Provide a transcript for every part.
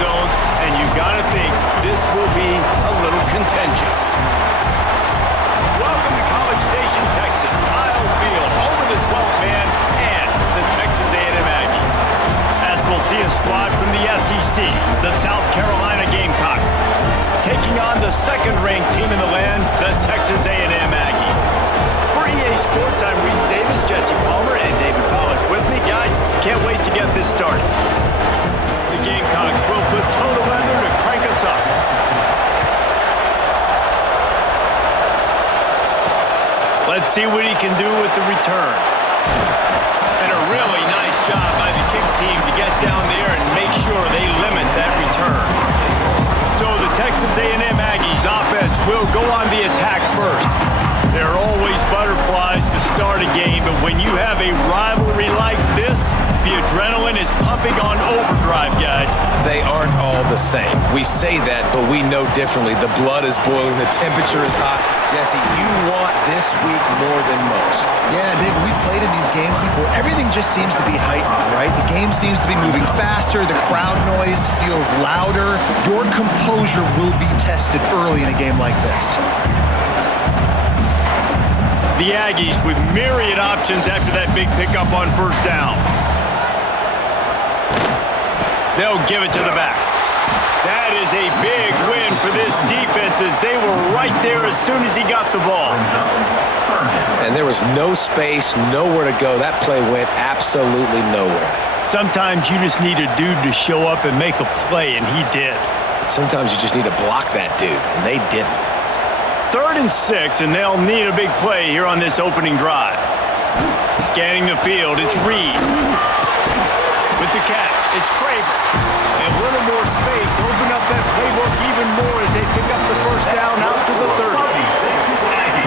zones, and you got to think this will be a little contentious. Welcome to College Station, Texas. Kyle Field over the 12th man and the Texas A&M Aggies. As we'll see a squad from the SEC, the South Carolina Gamecocks, taking on the second-ranked team in the land, the Texas A&M Aggies. For EA Sports, I'm Reese Davis, Jesse Palmer, and David Pollack with me. Guys, can't wait to get this started. The Gamecocks will put total weather to crank us up. Let's see what he can do with the return. And a really nice job by the kick team to get down there and make sure they limit that return. So the Texas A&M Aggies offense will go on the attack first. There are always butterflies to start a game, but when you have a rivalry like this, the adrenaline is pumping on overdrive, guys. They aren't all the same. We say that, but we know differently. The blood is boiling. The temperature is hot. Jesse, you want this week more than most. Yeah, David, we played in these games before. Everything just seems to be heightened, right? The game seems to be moving faster. The crowd noise feels louder. Your composure will be tested early in a game like this. The Aggies with myriad options after that big pickup on first down. They'll give it to the back. That is a big win for this defense as they were right there as soon as he got the ball. And there was no space, nowhere to go. That play went absolutely nowhere. Sometimes you just need a dude to show up and make a play, and he did. Sometimes you just need to block that dude, and they didn't. 3rd and 6, and they'll need a big play here on this opening drive. Scanning the field, it's Reed. With the catch, it's Craver. And a little more space, open up that playbook even more as they pick up the first down out to the 30.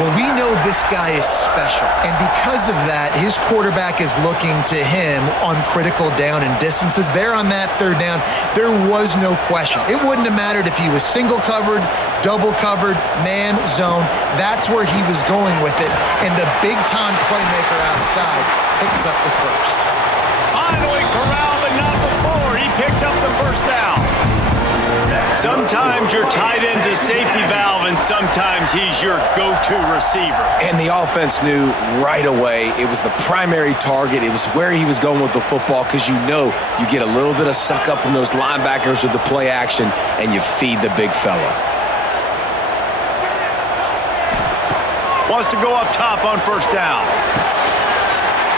Well, we know this guy is special, and because of that, his quarterback is looking to him on critical down and distances. There on that 3rd down, there was no question. It wouldn't have mattered if he was single covered, double covered, man, zone. That's where he was going with it, and the big-time playmaker outside picks up the first. Finally corralled, but not before. He picks up the first down. Sometimes your tight end's a safety valve, and sometimes he's your go-to receiver. And the offense knew right away it was the primary target. It was where he was going with the football because you know you get a little bit of suck up from those linebackers with the play action, and you feed the big fella. Wants to go up top on first down.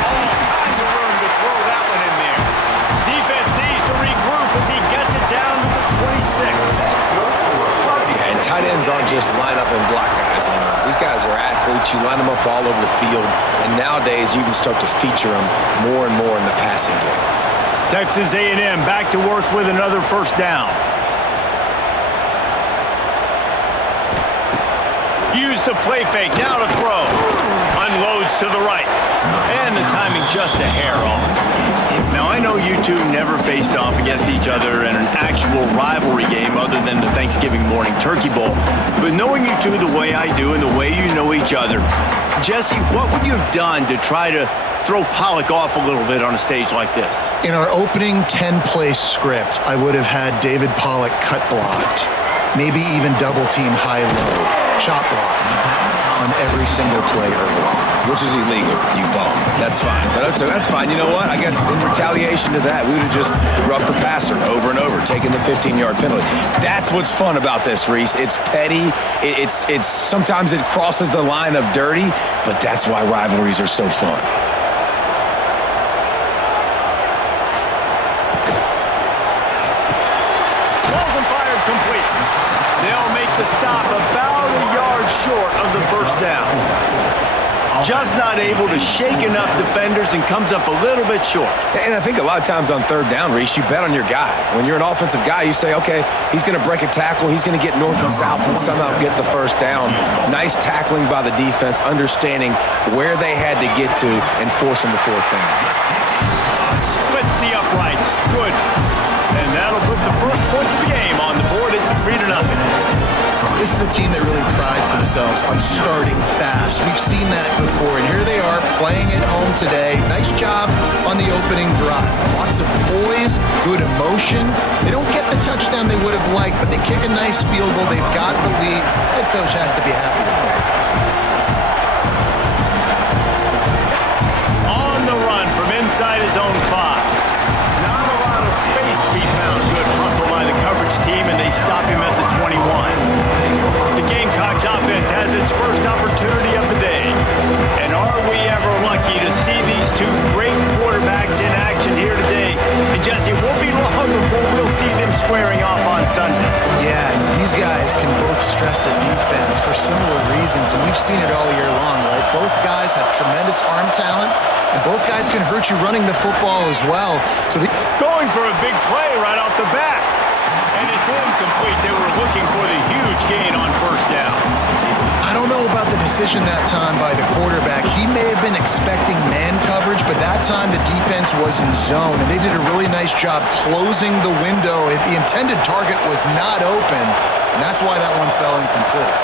All kinds of room to throw that one in there. Defense needs to regroup as he gets it down to the 26. Yeah, and tight ends aren't just line up and block guys anymore. These guys are athletes. You line them up all over the field, and nowadays you can start to feature them more and more in the passing game. Texas A&M back to work with another first down. Use the play fake, now to throw. Unloads to the right. And the timing just a hair off. Now, I know you two never faced off against each other in an actual rivalry game other than the Thanksgiving morning turkey bowl. But knowing you two the way I do and the way you know each other, Jesse, what would you have done to try to throw Pollack off a little bit on a stage like this? In our opening 10-play script, I would have had David Pollack cut blocked, maybe even double-team high-low. Chop blocked on every single play early. Which is illegal, you bum. That's fine. But that's fine. You know what? I guess in retaliation to that, we would have just roughed the passer over and over, taking the 15-yard penalty. That's what's fun about this, Reese. It's petty. It's sometimes it crosses the line of dirty, but that's why rivalries are so fun. Wasn't fired complete. They'll make the stop about a yard short of the first down. Just not able to shake enough defenders and comes up a little bit short. And I think a lot of times on 3rd down, Reese, you bet on your guy. When you're an offensive guy, you say, okay, he's going to break a tackle, he's going to get north and south and somehow get the first down. Nice tackling by the defense, understanding where they had to get to and forcing the 4th down. Splits the uprights. Good. And that'll put the first points of the game on the board. It's 3-0. This is a team that really prides themselves on starting fast. We've seen that before, and here they are playing at home today. Nice job on the opening drive. Lots of poise, good emotion. They don't get the touchdown they would have liked, but they kick a nice field goal. They've got the lead. Head coach has to be happy with that. On the run from inside his own 5. Not a lot of space to be found. Good hustle by the coverage team, and they stop him at the 21. The Gamecocks offense has its first opportunity of the day. And are we ever lucky to see these two great quarterbacks in action here today? And Jesse, it won't be long before we'll see them squaring off on Sunday. Yeah, these guys can both stress a defense for similar reasons, and we've seen it all year long, right? Both guys have tremendous arm talent, and both guys can hurt you running the football as well. So going for a big play right off the bat. And it's incomplete. They were looking for the huge gain on first down. I don't know about the decision that time by the quarterback. He may have been expecting man coverage, but that time the defense was in zone, and they did a really nice job closing the window. The intended target was not open, and that's why that one fell incomplete.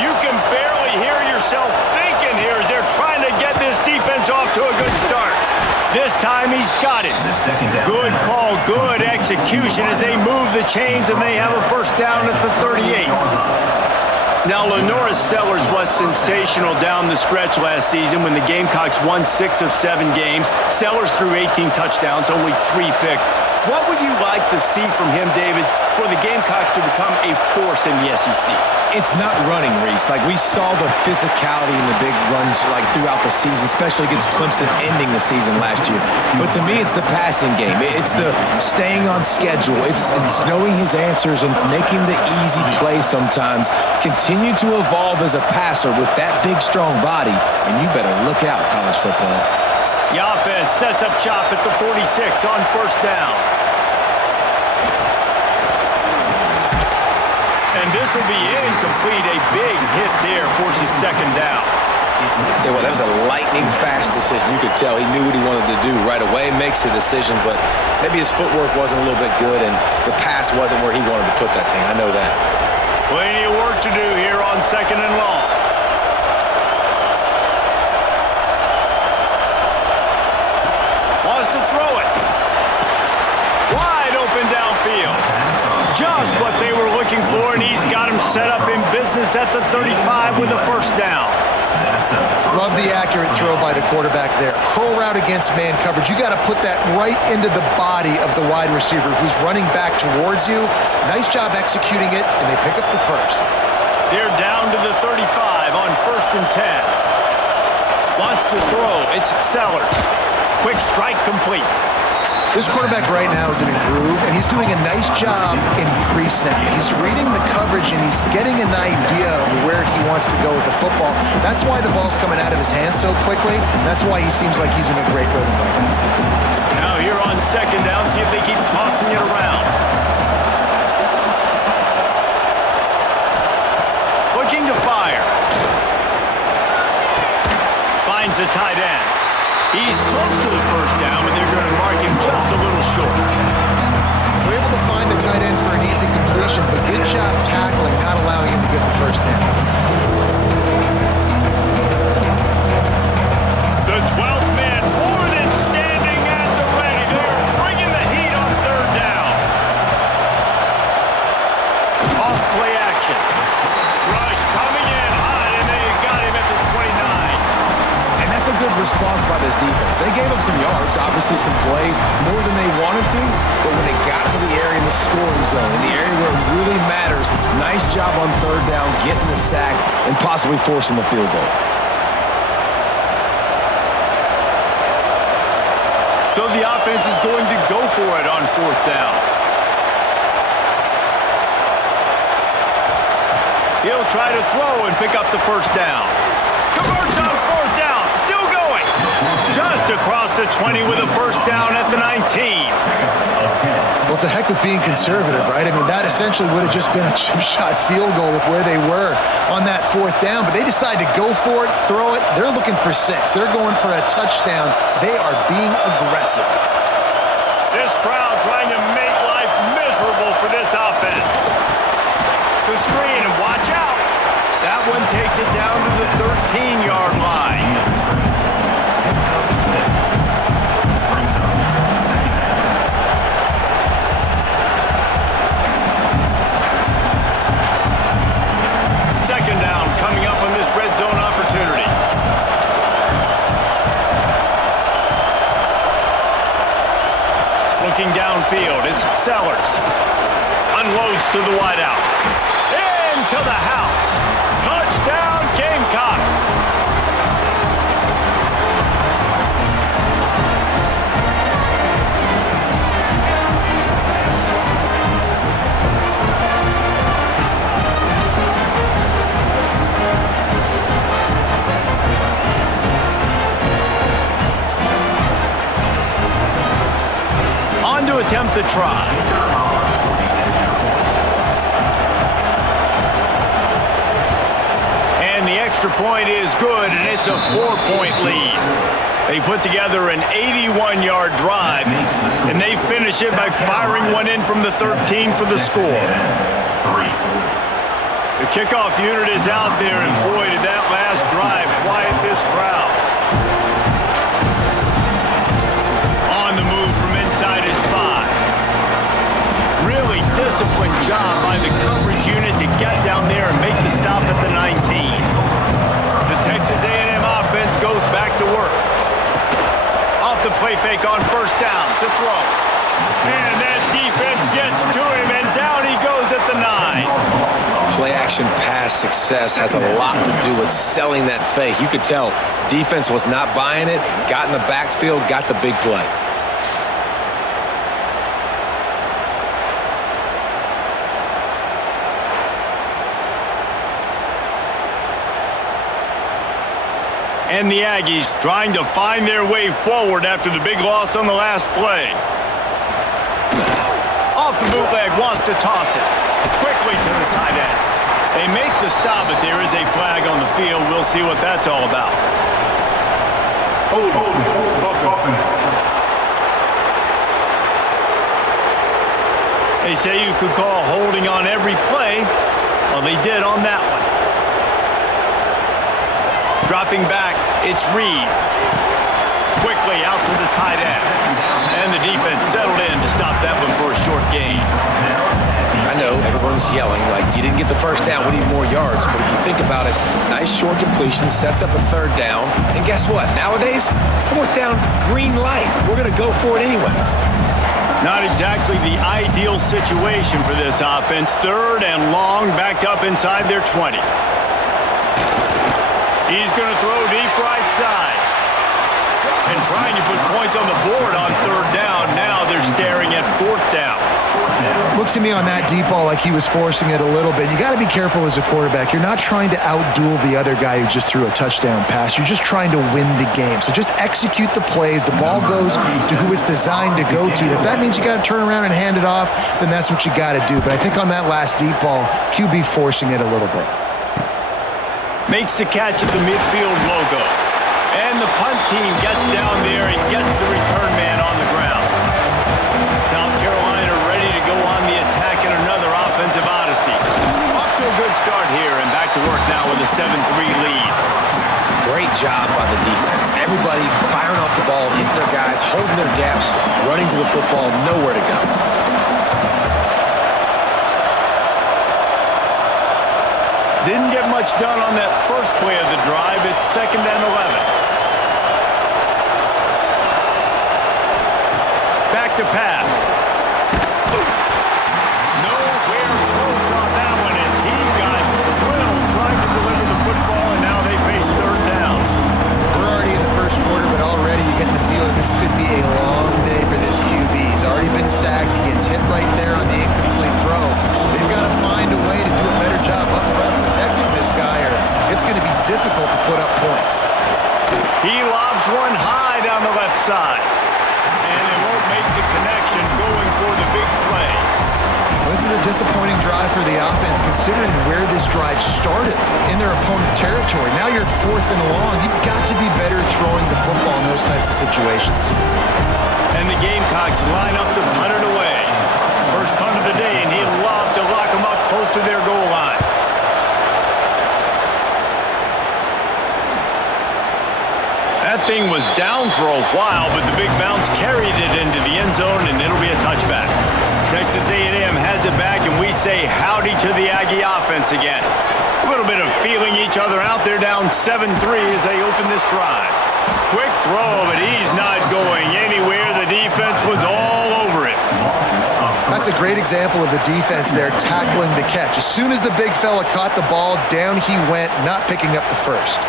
You can barely hear yourself thinking here as they're trying to get this defense off to a good start. This time he's got it. Good call, good execution as they move the chains, and they have a first down at the 38. Now, Lenora Sellers was sensational down the stretch last season when the Gamecocks won 6 of 7 games. Sellers threw 18 touchdowns, only 3 picks. What would you like to see from him, David, for the Gamecocks to become a force in the SEC? It's not running, Reese. Like, we saw the physicality in the big runs like throughout the season, especially against Clemson ending the season last year. But to me, it's the passing game. It's the staying on schedule. It's knowing his answers and making the easy play sometimes. Continue to evolve as a passer with that big, strong body, and you better look out, college football. The offense sets up shop at the 46 on first down. And this will be incomplete. A big hit there forces second down. Tell you what, that was a lightning-fast decision. You could tell he knew what he wanted to do right away, makes the decision, but maybe his footwork wasn't a little bit good, and the pass wasn't where he wanted to put that thing. I know that. Plenty of work to do here on second and long. Wants to throw it. Wide open downfield. Just what they were looking for, and he's got him set up in business at the 35 with a first down. Love the accurate throw by the quarterback there. Curl route against man coverage. You got to put that right into the body of the wide receiver who's running back towards you. Nice job executing it, and they pick up the first. They're down to the 35 on first and 10. Wants to throw. It's Sellers. Quick strike complete. This quarterback right now is in a groove, and he's doing a nice job in pre-snap. He's reading the coverage, and he's getting an idea of where he wants to go with the football. That's why the ball's coming out of his hands so quickly. That's why he seems like he's in a great rhythm right now. Now here on second down, see if they keep tossing it around. Looking to fire. Finds the tight end. He's close to the first down, but they're going to mark him just a little short. We're able to find the tight end for an easy completion, but good job tackling, not allowing him to get the first down. The 12th man more than standing at the ready. They're bringing the heat on third down. Off play action. Rush coming in hot, and they got him at the 29. That's a good response by this defense. They gave up some yards, obviously some plays, more than they wanted to, but when they got to the area in the scoring zone, in the area where it really matters, nice job on third down, getting the sack, and possibly forcing the field goal. So the offense is going to go for it on fourth down. He'll try to throw and pick up the first down. Converts on fourth down. Still going. Just across the 20 with a first down at the 19. Well, it's a heck with being conservative, right? I mean, that essentially would have just been a chip shot field goal with where they were on that fourth down, but they decide to go for it, throw it. They're looking for 6. They're going for a touchdown. They are being aggressive. This crowd trying to make life miserable for this offense. The screen, and watch out. That one takes it down to the 13-yard line. looking downfield. It's Sellers. Unloads to the wideout. Into the house. Touchdown, Gamecocks. On to attempt the try. And the extra point is good, and it's a 4-point lead. They put together an 81-yard drive, and they finish it by firing one in from the 13 for the score. The kickoff unit is out there, and boy, did that last drive quiet this crowd. On the move from inside his 5. Really disciplined job by the coverage unit to get down there and make the stop at the 19. The Texas A&M offense goes back to work. Off the play fake on first down to throw. And that defense gets to him, and down he goes at the 9. Play-action pass success has a lot to do with selling that fake. You could tell defense was not buying it, got in the backfield, got the big play. And the Aggies trying to find their way forward after the big loss on the last play. Off the bootleg, wants to toss it. Quickly to the tight end. They make the stop, but there is a flag on the field. We'll see what that's all about. Hold, up. They say you could call holding on every play. Well, they did on that one. Dropping back, it's Reed. Quickly out to the tight end. And the defense settled in to stop that one for a short gain. I know everyone's yelling like you didn't get the first down, we need more yards. But if you think about it, nice short completion, sets up a third down. And guess what? Nowadays, fourth down, green light. We're going to go for it anyways. Not exactly the ideal situation for this offense. Third and long, backed up inside their 20. He's going to throw deep right side. And trying to put points on the board on third down. Now they're staring at fourth down. Looks to me on that deep ball like he was forcing it a little bit. You got to be careful as a quarterback. You're not trying to outduel the other guy who just threw a touchdown pass. You're just trying to win the game. So just execute the plays. The ball goes to who it's designed to go to. If that means you got to turn around and hand it off, then that's what you got to do. But I think on that last deep ball, QB forcing it a little bit. Makes the catch at the midfield logo. And the punt team gets down there and gets the return man on the ground. South Carolina ready to go on the attack in another offensive odyssey. Off to a good start here and back to work now with a 7-3 lead. Great job by the defense. Everybody firing off the ball, hitting their guys, holding their gaps, running to the football, nowhere to go. Didn't get much done on that first play of the drive. It's 2nd and 11. Back to pass. Nowhere close on that one as he got drilled trying to deliver the football, and now they face third down. We're already in the first quarter, but already you get the feeling this could be a long day for this QB. He's already been sacked. He gets hit right there on the incomplete throw. They've got to find a way to do a better job up front protecting this guy, or it's going to be difficult to put up points. He lobs one high down the left side, and they won't make the connection going for the big play. This is a disappointing drive for the offense, considering where this drive started in their opponent territory. Now you're 4th and long. You've got to be better throwing the football in those types of situations. And the Gamecocks line up to punt it away. First punt of the day, and he'd love to lock them up close to their goal line. That thing was down for a while, but the big bounce carried it into the end zone, and it'll be a touchback. Texas A&M has it back, and we say howdy to the Aggie offense again. A little bit of feeling each other out. They're down 7-3 as they open this drive. Quick throw, but he's not going anywhere. The defense was all over it. That's a great example of the defense there tackling the catch. As soon as the big fella caught the ball, down he went, not picking up the first.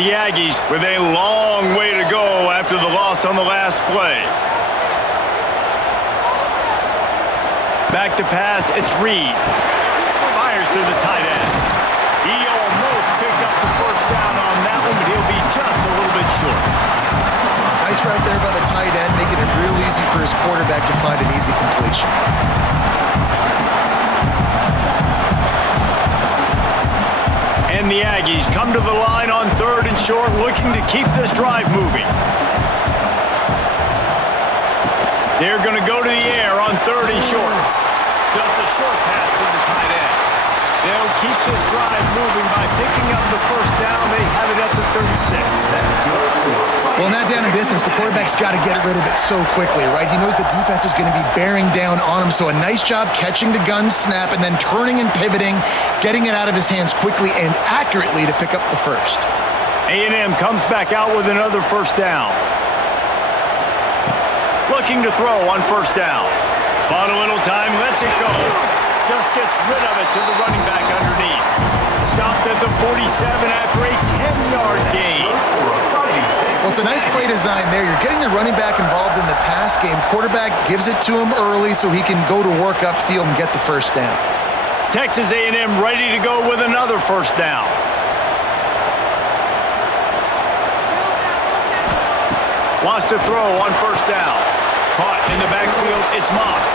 The Aggies with a long way to go after the loss on the last play. Back to pass, it's Reed. Fires to the tight end. He almost picked up the first down on that one, but he'll be just a little bit short. Nice right there by the tight end, making it real easy for his quarterback to find an easy completion. And the Aggies come to the line on 3rd and short, looking to keep this drive moving. They're going to go to the air on 3rd and short. Just a short pass to the tight end. They'll keep this drive moving by picking up the first down. They have it at the 36. Well, not down in distance. The quarterback's got to get rid of it so quickly, right? He knows the defense is going to be bearing down on him. So a nice job catching the gun snap and then turning and pivoting, getting it out of his hands quickly and accurately to pick up the first. A&M comes back out with another first down. Looking to throw on first down. Bought a little time, lets it go. Just gets rid of it to the running back underneath. Stopped at the 47 after a 10-yard gain. Well, it's a nice play design there. You're getting the running back involved in the pass game. Quarterback gives it to him early so he can go to work upfield and get the first down. Texas A&M ready to go with another first down. Wants to throw on first down. Caught in the backfield, it's Moss.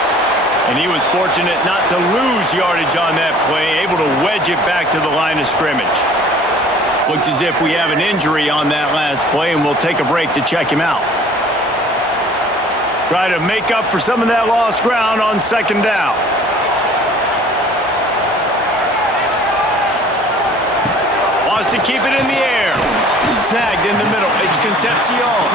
And he was fortunate not to lose yardage on that play, able to wedge it back to the line of scrimmage. Looks as if we have an injury on that last play, and we'll take a break to check him out. Try to make up for some of that lost ground on 2nd down. Wants to keep it in the air. Snagged in the middle. It's Concepcion.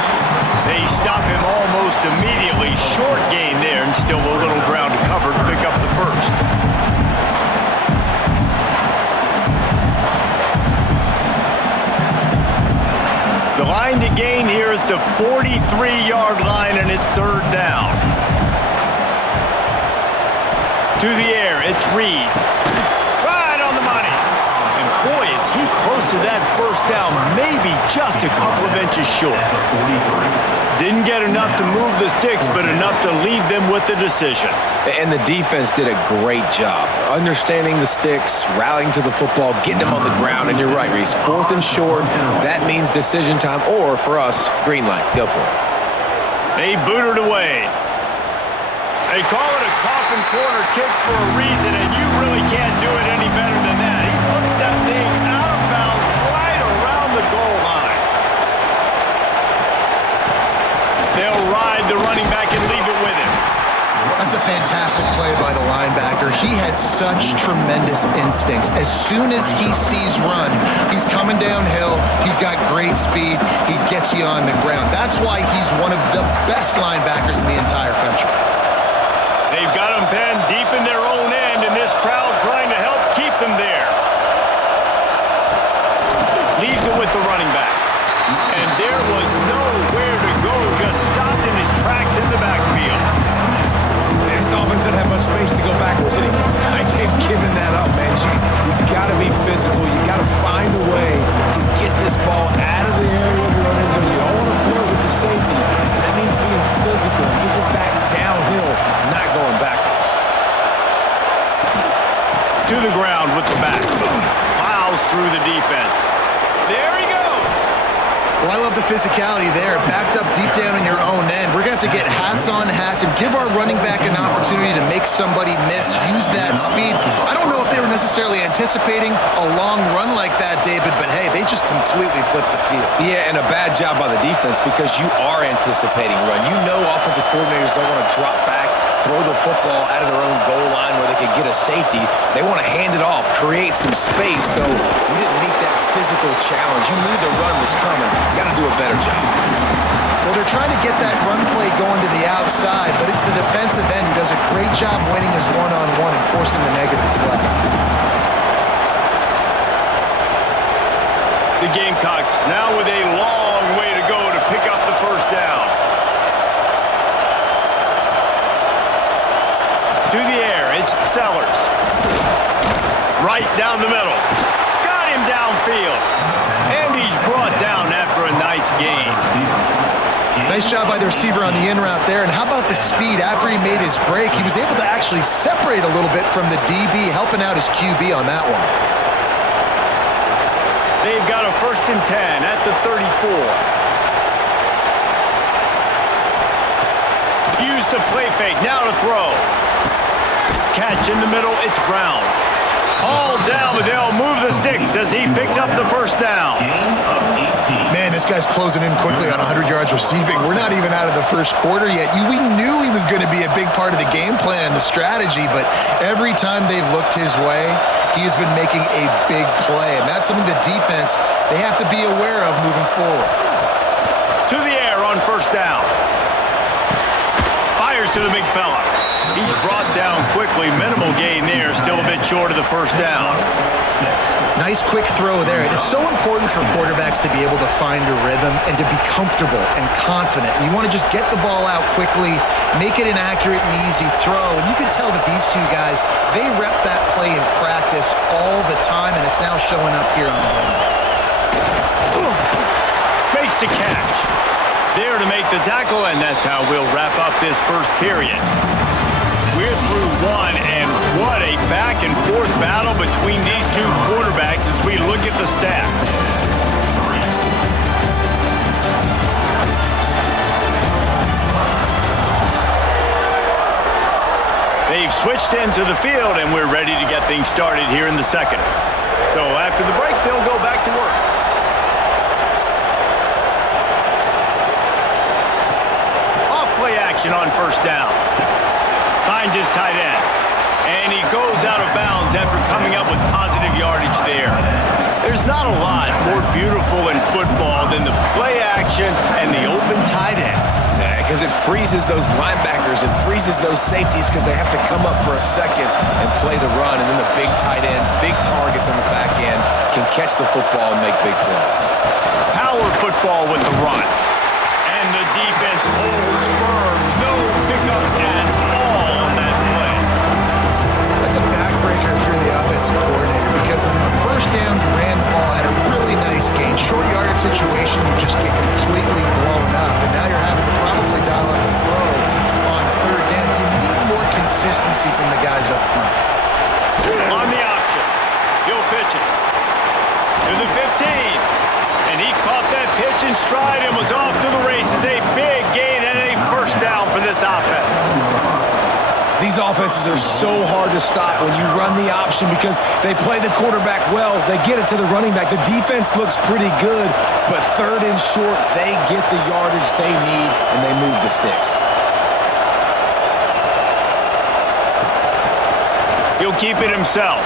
They stop him almost immediately. Short gain there, and still a little ground to cover to pick up the first. The line to gain here is the 43-yard line, and it's 3rd down. To the air, it's Reed. Right on the money. And boy, is he close to that first down, maybe just a couple of inches short. Didn't get enough to move the sticks, but enough to leave them with the decision. And the defense did a great job understanding the sticks, rallying to the football, getting them on the ground. And you're right, Reese, 4th and short, that means decision time, or for us, green light. Go for it. They booted away. They call it a coffin corner kick for a reason, and you really can't do it any better than that. He puts that thing out of bounds right around the goal line. They'll ride the running back and leave it with him. That's a fantastic play by the linebacker. He has such tremendous instincts. As soon as he sees run, he's coming downhill. He's got great speed. He gets you on the ground. That's why he's one of the best linebackers in the entire country. They've got him penned deep in their own end, and this crowd trying to help keep them there. Leaves it with the running back. And there was nowhere to go, just stopped in his tracks in the backfield. His offense doesn't have much space to go backwards anymore. They've given that up, man. You got to be physical. You got to find a way to get this ball out of the area of your own end zone. You don't want to flirt with the safety. That means being physical and getting it back downhill, not going backwards. To the ground with the back. Plows through the defense. There he goes. Well, I love the physicality there. Backed up deep down in your own end. We're going to have to get hats on hats and give our running back an opportunity to make somebody miss, use that speed. I don't know if they were necessarily anticipating a long run like that, David, but hey, they just completely flipped the field. Yeah, and a bad job by the defense because you are anticipating run. You know offensive coordinators don't want to drop back, throw the football out of their own goal line where they could get a safety. They want to hand it off, create some space, so you didn't meet that physical challenge. You knew the run was coming. You got to do a better job. Well, they're trying to get that run play going to the outside, but it's the defensive end who does a great job winning his one-on-one and forcing the negative play. The Gamecocks now with a long way to go to pick up the first down. reach Sellers. Right down the middle. Got him downfield. And he's brought down after a nice gain. Nice job by the receiver on the in route there. And how about the speed? After he made his break, he was able to actually separate a little bit from the DB, helping out his QB on that one. They've got a 1st and 10 at the 34. Use the play fake. Now to throw. Catch in the middle. It's Brown. All down, but they'll move the sticks as he picks up the 1st down. Man, this guy's closing in quickly on 100 yards receiving. We're not even out of the 1st quarter yet. We knew he was going to be a big part of the game plan and the strategy, but every time they've looked his way, he has been making a big play, and that's something the defense, they have to be aware of moving forward. To the air on 1st down. Fires to the big fella. He's brought down quickly. Minimal gain there. Still a bit short of the 1st down. Nice quick throw there. And it's so important for quarterbacks to be able to find a rhythm and to be comfortable and confident. You want to just get the ball out quickly, make it an accurate and easy throw. And you can tell that these two guys, they rep that play in practice all the time, and it's now showing up here on the game. Makes the catch. There to make the tackle, and that's how we'll wrap up this 1st period. We're through one, and what a back-and-forth battle between these two quarterbacks as we look at the stats. They've switched into the field, and we're ready to get things started here in the 2nd. So after the break, they'll go back to work. Off-play action on 1st down. Finds his tight end. And he goes out of bounds after coming up with positive yardage there. There's not a lot more beautiful in football than the play action and the open tight end. Because it freezes those linebackers, it freezes those safeties because they have to come up for a second and play the run. And then the big tight ends, big targets on the back end can catch the football and make big plays. Power football with the run. And the defense holds firm. No pickup at all on that play. That's a backbreaker if you're the offensive coordinator, because on the 1st down, you ran the ball, had a really nice gain. Short yardage situation, you just get completely blown up. And now you're having to probably dial up a throw on 3rd down. You need more consistency from the guys up front. On the option. He'll pitch it. To the 15. And he caught that pitch in stride and was off to the races. A big gain and a 1st down for this offense. These offenses are so hard to stop when you run the option because they play the quarterback well. They get it to the running back. The defense looks pretty good, but 3rd and short, they get the yardage they need, and they move the sticks. He'll keep it himself.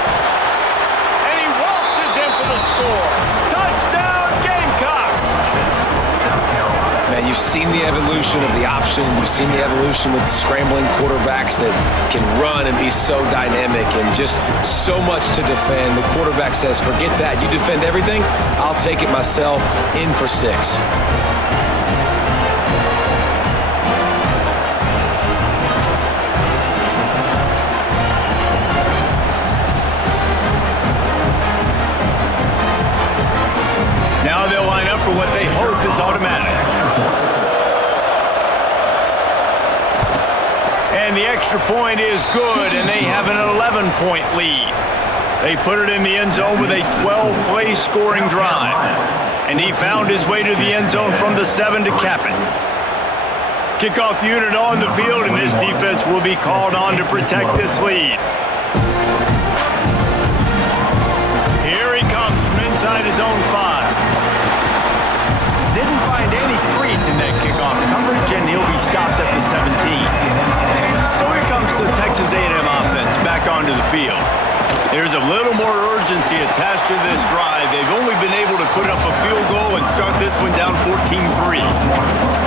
And he waltzes in for the score. Touchdown, Gamecocks! Man, you've seen the evolution of the option. You've seen the evolution with scrambling quarterbacks that can run and be so dynamic and just so much to defend. The quarterback says, forget that. You defend everything, I'll take it myself. In for 6. Now they'll line up for what they hope is automatic. And the extra point is good, and they have an 11-point lead. They put it in the end zone with a 12-play scoring drive. And he found his way to the end zone from the 7 to cap it. Kickoff unit on the field, and this defense will be called on to protect this lead. Here he comes from inside his own 5. Didn't find any crease in that kickoff coverage, and he'll be stopped at the 17. So here comes the Texas A&M offense back onto the field. There's a little more urgency attached to this drive. They've only been able to put up a field goal and start this one down 14-3.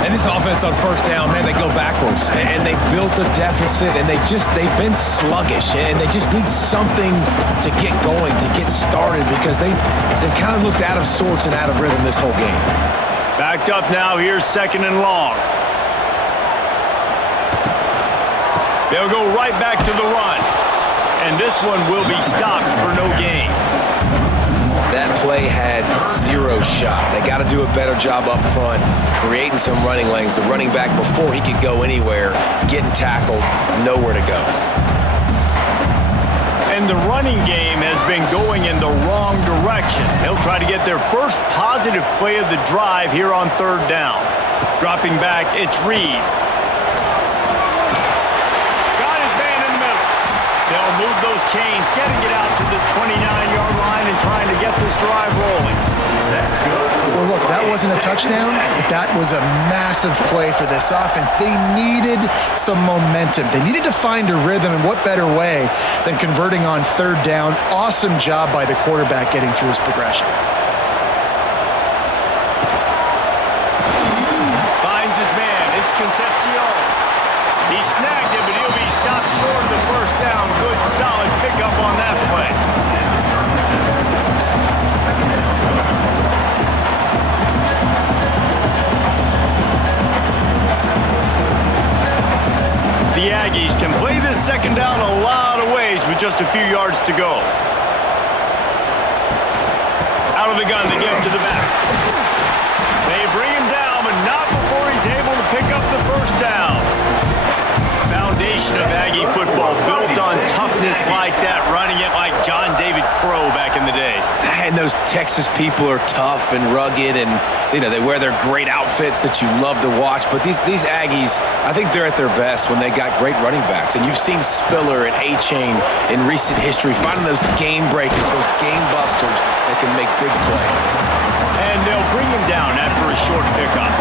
And this offense on 1st down, man, they go backwards. And they built a deficit, and they've been sluggish. And they just need something to get going, to get started, because they've kind of looked out of sorts and out of rhythm this whole game. Backed up now, here's 2nd and long. They'll go right back to the run. And this one will be stopped for no gain. That play had zero shot. They got to do a better job up front, creating some running lanes. The running back, before he could go anywhere, getting tackled, nowhere to go. And the running game has been going in the wrong direction. They'll try to get their first positive play of the drive here on third down. Dropping back, it's Reed. Got his man in the middle. They'll move those chains, getting it out to the 29-yard line and trying to get this drive rolling. Well, look, that wasn't a touchdown, but that was a massive play for this offense. They needed some momentum. They needed to find a rhythm, and what better way than converting on third down. Awesome job by the quarterback getting through his progression. Finds his man. It's Concepcion. He snagged it, but he'll be stopped short of the first down. Good, solid pickup on that play. The Aggies can play this second down a lot of ways with just a few yards to go. Out of the gun, they give it to the back. They bring him down, but not before he's able to pick up the first down. Foundation of Aggie football built on toughness like that, running it like John David Crow back in the day. And those Texas people are tough and rugged, and they wear their great outfits that you love to watch. But these Aggies, I think they're at their best when they got great running backs. And you've seen Spiller and A-Chain in recent history finding those game breakers, those game busters that can make big plays. And they'll bring him down after a short pickup.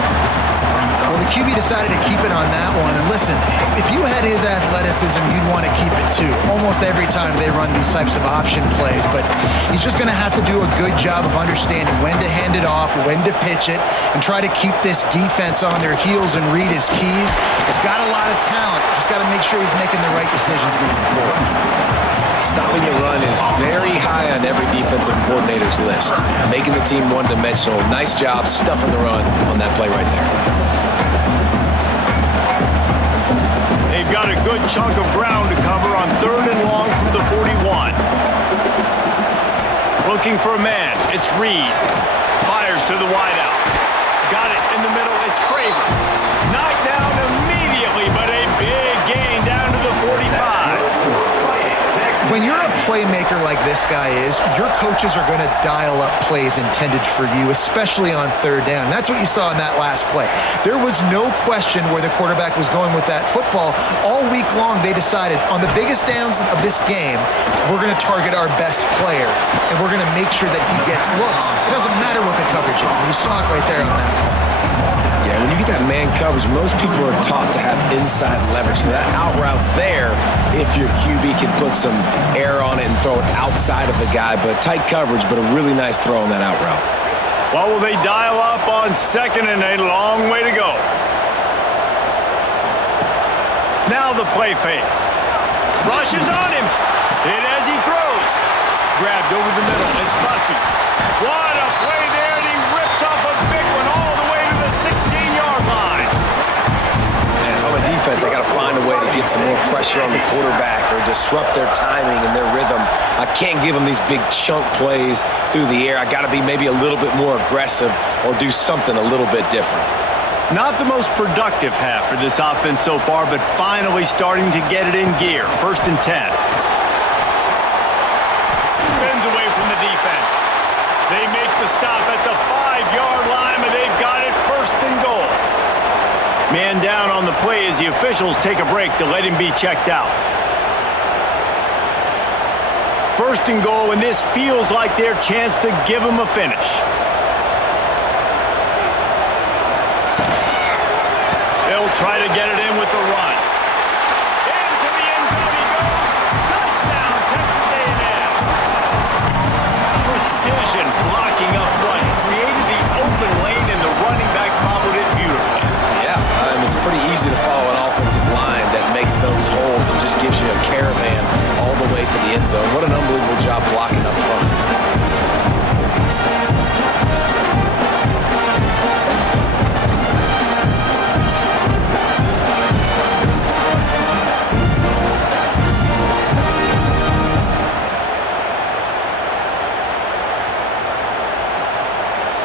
Well, the QB decided to keep it on that one. And listen, if you had his athleticism, you'd want to keep it too. Almost every time they run these types of option plays. But he's just going to have to do a good job of understanding when to hand it off, when to pitch it, and try to keep this defense on their heels and read his keys. He's got a lot of talent. Just got to make sure he's making the right decisions moving forward. Stopping the run is very high on every defensive coordinator's list. Making the team one-dimensional. Nice job stuffing the run on that play right there. They've got a good chunk of ground to cover on third and long from the 41. Looking for a man. It's Reed. Fires to the wideout. Got it in the middle. It's Craver. Knocked down immediately, but a big gain down to the 45. When you're a playmaker like this guy is, your coaches are going to dial up plays intended for you, especially on third down. That's what you saw in that last play. There was no question where the quarterback was going with that football. All week long, they decided on the biggest downs of this game, we're going to target our best player, and we're going to make sure that he gets looks. It doesn't matter what the coverage is, and you saw it right there on that. Yeah, when you get that man coverage, most people are taught to have inside leverage. So that out route's there if your QB can put some air on it and throw it outside of the guy. But tight coverage, but a really nice throw on that out route. Well, will they dial up on second and a long way to go? Now the play fake. Rushes on him. Hit as he throws. Grabbed over the middle. It's Bussey. What a play there, and he rips off a big one all the way to the 16-yard line. And if I'm a defense, I got to find a way to get some more pressure on the quarterback or disrupt their timing and their rhythm. I can't give them these big chunk plays through the air. I got to be maybe a little bit more aggressive or do something a little bit different. Not the most productive half for this offense so far, but finally starting to get it in gear. 1st and 10. Spins away from the defense. They make the stop at the 5-yard line, but they've got it 1st and goal. Man down on the play as the officials take a break to let him be checked out. 1st and goal, and this feels like their chance to give him a finish. They'll try to get it in with the run. Into the end zone he goes. Touchdown, Texas A&M. Precision blocking up front created the open lane, and the running back followed it beautifully. Yeah, it's pretty easy to follow an offensive line that makes those holes and just gives you a caravan all the way to the end zone. What an unbelievable job blocking up front.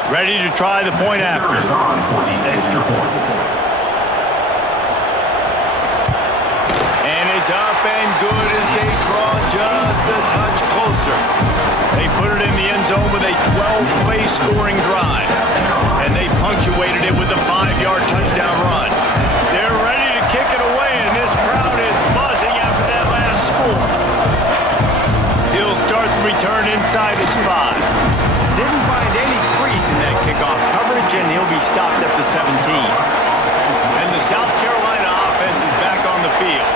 Ready to try the point after. And it's up and good as they draw just a touch closer. They put it in the end zone with a 12-play scoring drive. And they punctuated it with a 5-yard touchdown run. They're ready to kick it away, and this crowd is buzzing after that last score. He'll start the return inside his 5. Didn't find any crease in that kickoff coverage, and he'll be stopped at the 17. And the South Carolina offense is back on the field.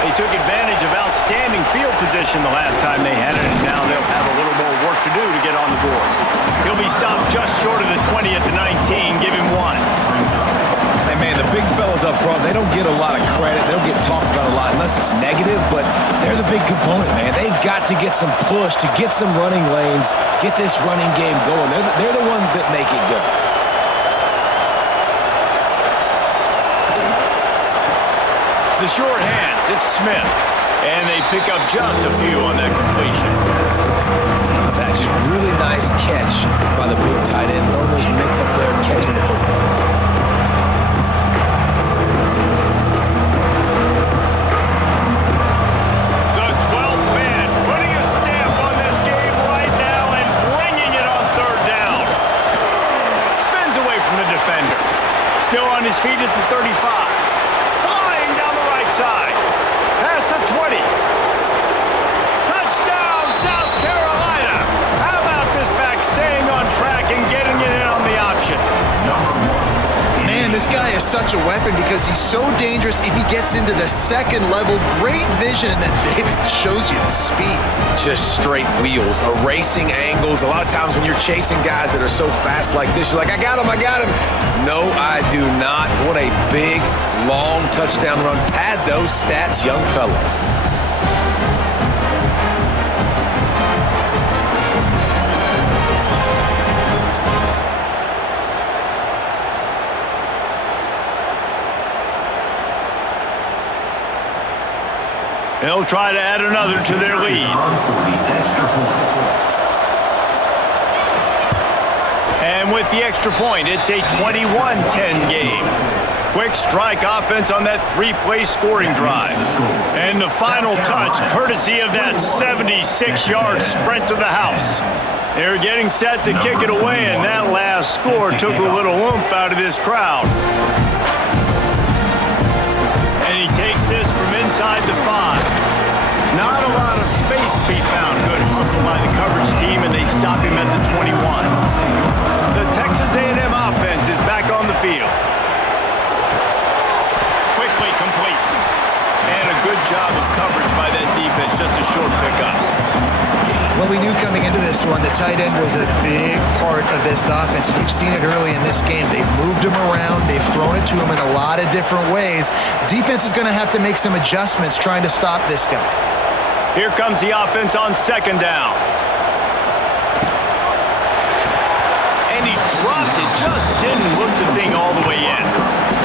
They took advantage of outstanding field position the last time they had it, and now they'll have a little more work to do to get on the board. He'll be stopped just short of the 20 at the 19. Give him 1. Hey, man, the big fellas up front, they don't get a lot of credit. They don't get talked about a lot unless it's negative, but they're the big component, man. They've got to get some push, to get some running lanes, get this running game going. They're the ones that make it go. The short hands, it's Smith. And they pick up just a few on that completion. Oh, that's just really nice catch by the big tight end. Throwing those mitts up there and catching the football. The 12th man putting a stamp on this game right now and bringing it on 3rd down. Spins away from the defender. Still on his feet at the 35. Flying down the right side. Past the 20. Touchdown, South Carolina. How about this back staying on track and getting it in on the option? Man, this guy is such a weapon because he's so dangerous if he gets into the second level. Great vision, and then David shows you the speed. Just straight wheels, erasing angles. A lot of times when you're chasing guys that are so fast like this, you're like, I got him. No, I do not. What a big, long touchdown run. Pad those stats, young fella. They'll try to add another to their lead. And with the extra point, it's a 21-10 game. Quick strike offense on that 3-play scoring drive. And the final touch, courtesy of that 76-yard sprint to the house. They're getting set to kick it away, and that last score took a little oomph out of this crowd. And he takes this from inside the 5. Not a lot of space to be found. Good hustle by the coverage team, and they stop him at the 21. The Texas A&M offense is back on the field. Quickly complete. And a good job of coverage by that defense. Just a short pickup. Well, we knew coming into this one, the tight end was a big part of this offense. You've seen it early in this game. They've moved him around. They've thrown it to him in a lot of different ways. Defense is going to have to make some adjustments trying to stop this guy. Here comes the offense on 2nd down. And he dropped it. Just didn't look the thing all the way in.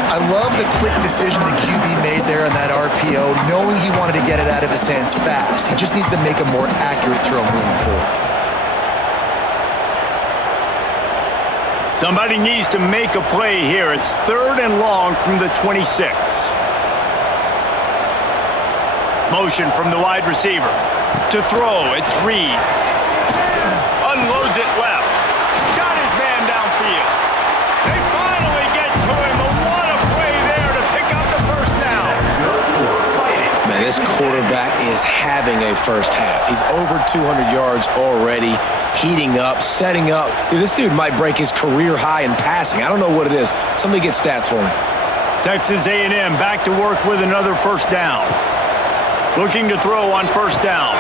I love the quick decision the QB made there on that RPO, knowing he wanted to get it out of his hands fast. He just needs to make a more accurate throw moving forward. Somebody needs to make a play here. It's 3rd and long from the 26. Motion from the wide receiver. To throw, it's Reed. Unloads it left. Got his man downfield. They finally get to him. What a play there to pick up the 1st down. Man, this quarterback is having a first half. He's over 200 yards already, heating up, setting up. Dude, this dude might break his career high in passing. I don't know what it is. Somebody get stats for me. Texas A&M back to work with another 1st down. Looking to throw on 1st down.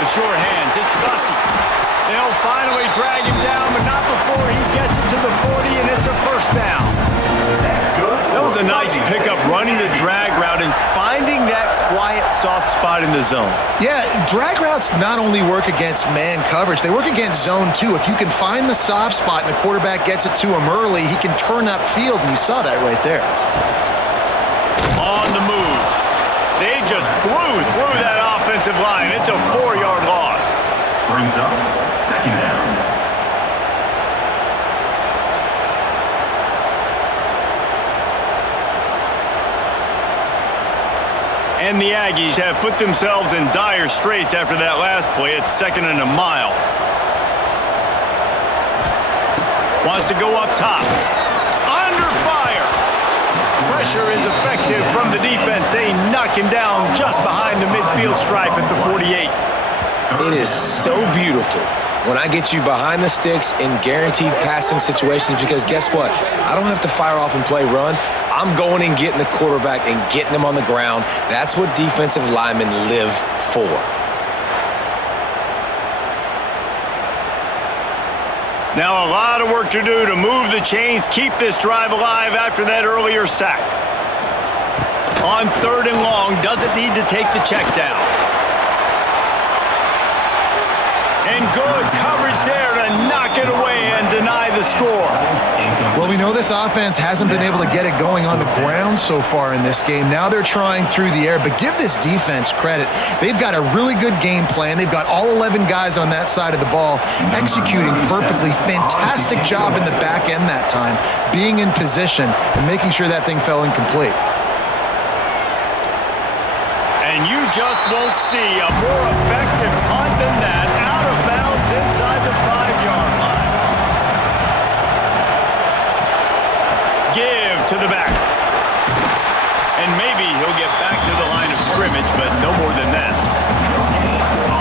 The short hands, it's Bussey. They'll finally drag him down, but not before he gets it to the 40, and it's a 1st down. That was a nice pickup, running the drag route and finding that quiet, soft spot in the zone. Yeah, drag routes not only work against man coverage, they work against zone too. If you can find the soft spot and the quarterback gets it to him early, he can turn upfield, and you saw that right there. On the move. They just blew through that offensive line. It's a 4-yard loss. Brings up 2nd down. And the Aggies have put themselves in dire straits after that last play. It's 2nd and a mile. Wants to go up top. Under fire. Pressure is effective from the defense. They knock him down just behind the midfield stripe at the 48. It is so beautiful when I get you behind the sticks in guaranteed passing situations, because guess what? I don't have to fire off and play run. I'm going and getting the quarterback and getting him on the ground. That's what defensive linemen live for. Now a lot of work to do to move the chains, keep this drive alive after that earlier sack. On 3rd and long, doesn't need to take the check down. And good coverage there to knock it away and deny the score. Well, we know this offense hasn't been able to get it going on the ground so far in this game. Now they're trying through the air, but give this defense credit. They've got a really good game plan. They've got all 11 guys on that side of the ball executing perfectly. Fantastic job in the back end that time, being in position and making sure that thing fell incomplete. And you just won't see a more effective punt than that, out of bounds inside the 5-yard line. Give to the back. And maybe he'll get back to the line of scrimmage, but no more than that.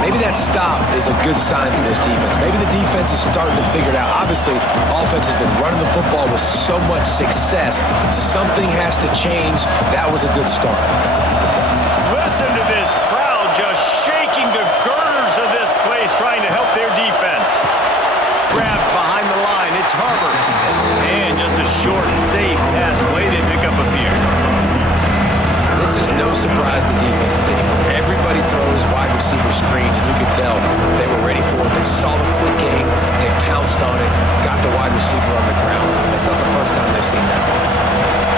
Maybe that stop is a good sign for this defense. Maybe the defense is starting to figure it out. Obviously, offense has been running the football with so much success. Something has to change. That was a good start. Listen to this crowd just shaking the girders of this place, trying to help their defense. Grabbed behind the line. It's Harvard. And just a short, safe pass play. They pick up a few. This is no surprise to defenses anymore. Everybody throws wide receiver screens, and you can tell they were ready for it. They saw the quick game. They pounced on it, got the wide receiver on the ground. That's not the first time they've seen that.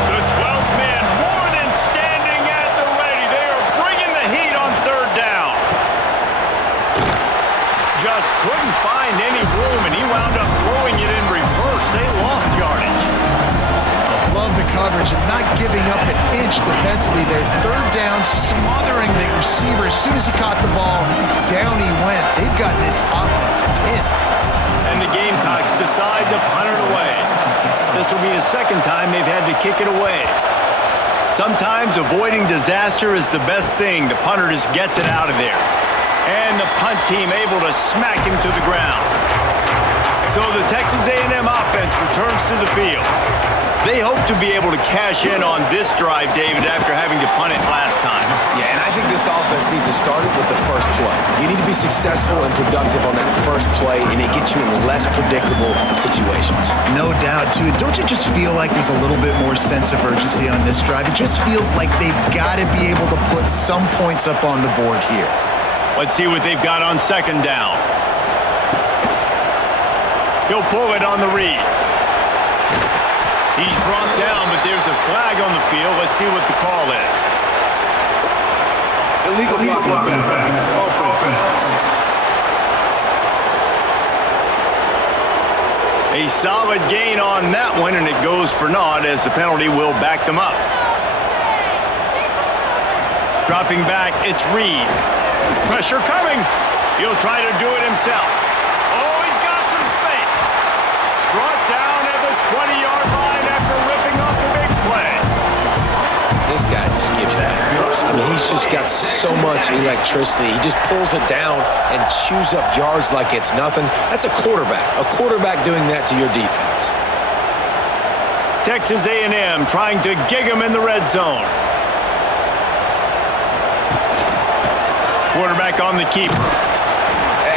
The 12th man more than standing at the ready. They are bringing the heat on 3rd down. Just couldn't find any room, and he wound up throwing it in reverse. They lost yardage. Love the coverage and not giving up an inch defensively there. 3rd down, smothering the receiver. As soon as he caught the ball, down he went. They've got this offense pinned. And the Gamecocks decide to punt it away. This will be the 2nd time they've had to kick it away. Sometimes avoiding disaster is the best thing. The punter just gets it out of there. And the punt team able to smack him to the ground. So the Texas A&M offense returns to the field. They hope to be able to cash in on this drive, David, after having to punt it last time. Yeah, and I think this offense needs to start it with the first play. You need to be successful and productive on that first play, and it gets you in less predictable situations. No doubt, too. Don't you just feel like there's a little bit more sense of urgency on this drive? It just feels like they've got to be able to put some points up on the board here. Let's see what they've got on 2nd down. He'll pull it on the read. He's brought down, but there's a flag on the field. Let's see what the call is. Illegal block. A solid gain on that one, and it goes for naught as the penalty will back them up. Dropping back, it's Reed. Pressure coming. He'll try to do it himself. Oh, he's got some space. Brought down at the 20-yard line after ripping off the big play. This guy just gives you that. I mean, he's just got so much electricity. He just pulls it down and chews up yards like it's nothing. That's a quarterback. A quarterback doing that to your defense. Texas A&M trying to gig him in the red zone. Quarterback on the keeper.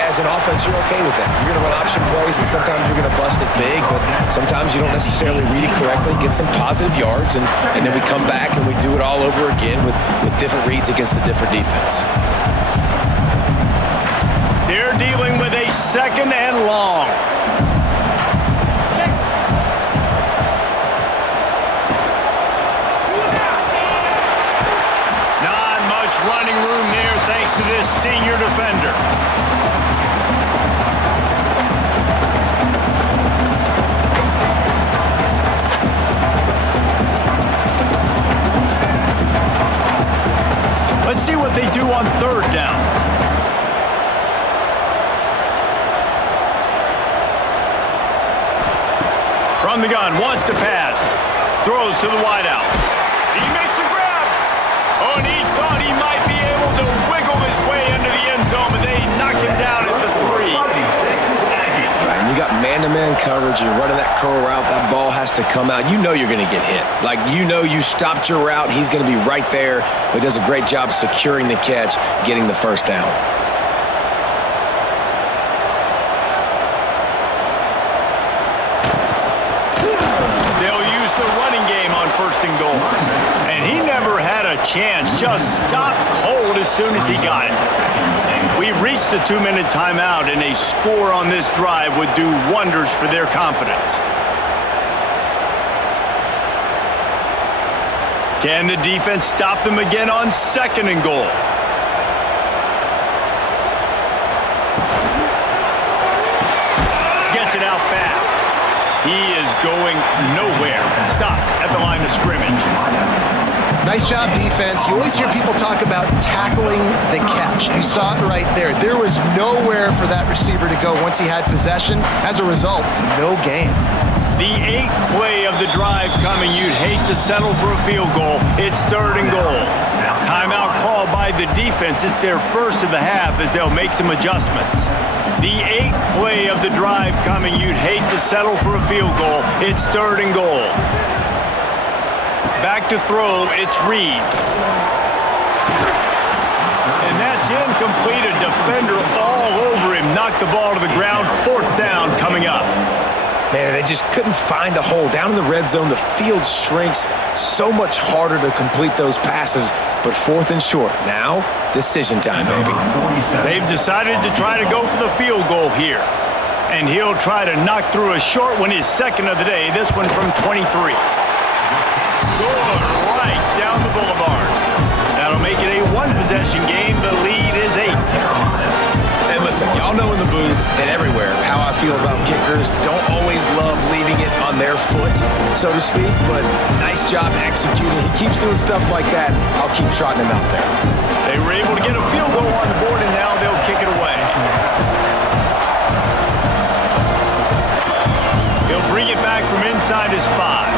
As an offense, you're okay with that. You're going to run option plays, and sometimes you're going to bust it big, but sometimes you don't necessarily read it correctly, get some positive yards, and then we come back and we do it all over again with different reads against the different defense. They're dealing with a 2nd and long. Not much running room there thanks to this senior defender. From the gun, wants to pass. Throws to the wideout. He makes a grab. Oh, and he thought he might be able to wiggle his way into the end zone, but they knock him down at the 3. Right, and you got man-to-man coverage. You're running that curl route. That ball has to come out. You know you're going to get hit. Like, you know you stopped your route. He's going to be right there, but he does a great job securing the catch, getting the first down. First and goal. And he never had a chance. Just stopped cold as soon as he got it. We've reached the 2-minute timeout, and a score on this drive would do wonders for their confidence. Can the defense stop them again on second and goal? Gets it out fast. He is going nowhere. Stop at the line of scrimmage. Nice job, defense. You always hear people talk about tackling the catch. You saw it right there. There was nowhere for that receiver to go once he had possession. As a result, no gain. The 8th play of the drive coming. You'd hate to settle for a field goal. It's third and goal. Timeout called by the defense. It's their first of the half as they'll make some adjustments. The 8th play of the drive coming. You'd hate to settle for a field goal. It's third and goal. Back to throw. It's Reed. And that's incomplete. A defender all over him. Knocked the ball to the ground. Fourth down coming up. Man, they just couldn't find a hole. Down in the red zone, the field shrinks. So much harder to complete those passes. But fourth and short. Now, decision time, baby. They've decided to try to go for the field goal here. And he'll try to knock through a short one, his second of the day. This one from 23. Good, right down the boulevard. That'll make it a one-possession game. The lead is 8. And listen, y'all know in the booth and everywhere how I feel about kickers. Don't always love leaving it on their foot, so to speak, but nice job executing. He keeps doing stuff like that. I'll keep trotting him out there. They were able to get a field goal on the board, and now they'll kick it away. He'll bring it back from inside his 5.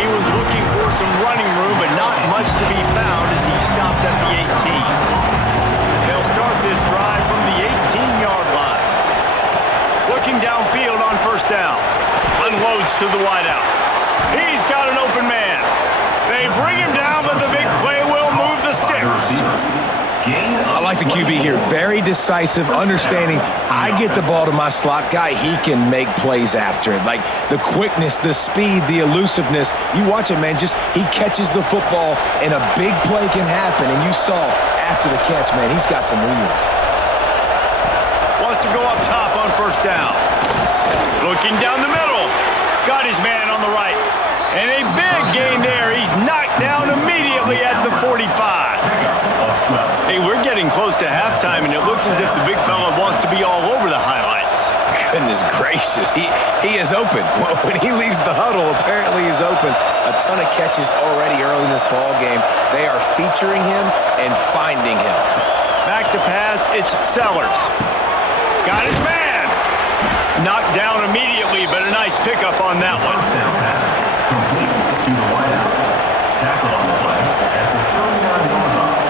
He was looking for some running room, but not much to be found as he stopped at the 18. They'll start this drive from the 18-yard line. Looking downfield on first down. Unloads to the wideout. He's got an open man. They bring him down, but the big play will move the sticks. I like the QB here. Very decisive, understanding I get the ball to my slot guy, he can make plays after it. Like the quickness, the speed, the elusiveness. You watch it, man, just he catches the football and a big play can happen. And you saw after the catch, man, he's got some wheels. Wants to go up top on first down. Looking down the middle. Got his man on the right. And a big gain there. He's knocked down immediately at the 45. Hey, we're getting close to halftime, and it looks as if the big fella wants to be all over the highlights. Goodness gracious. He is open. When he leaves the huddle, apparently he's open. A ton of catches already early in this ball game. They are featuring him and finding him. Back to pass, it's Sellers. Got his man. Knocked down immediately, but a nice pickup on that one. Complete to the wideout. Tackle on the play at the 39-yard line.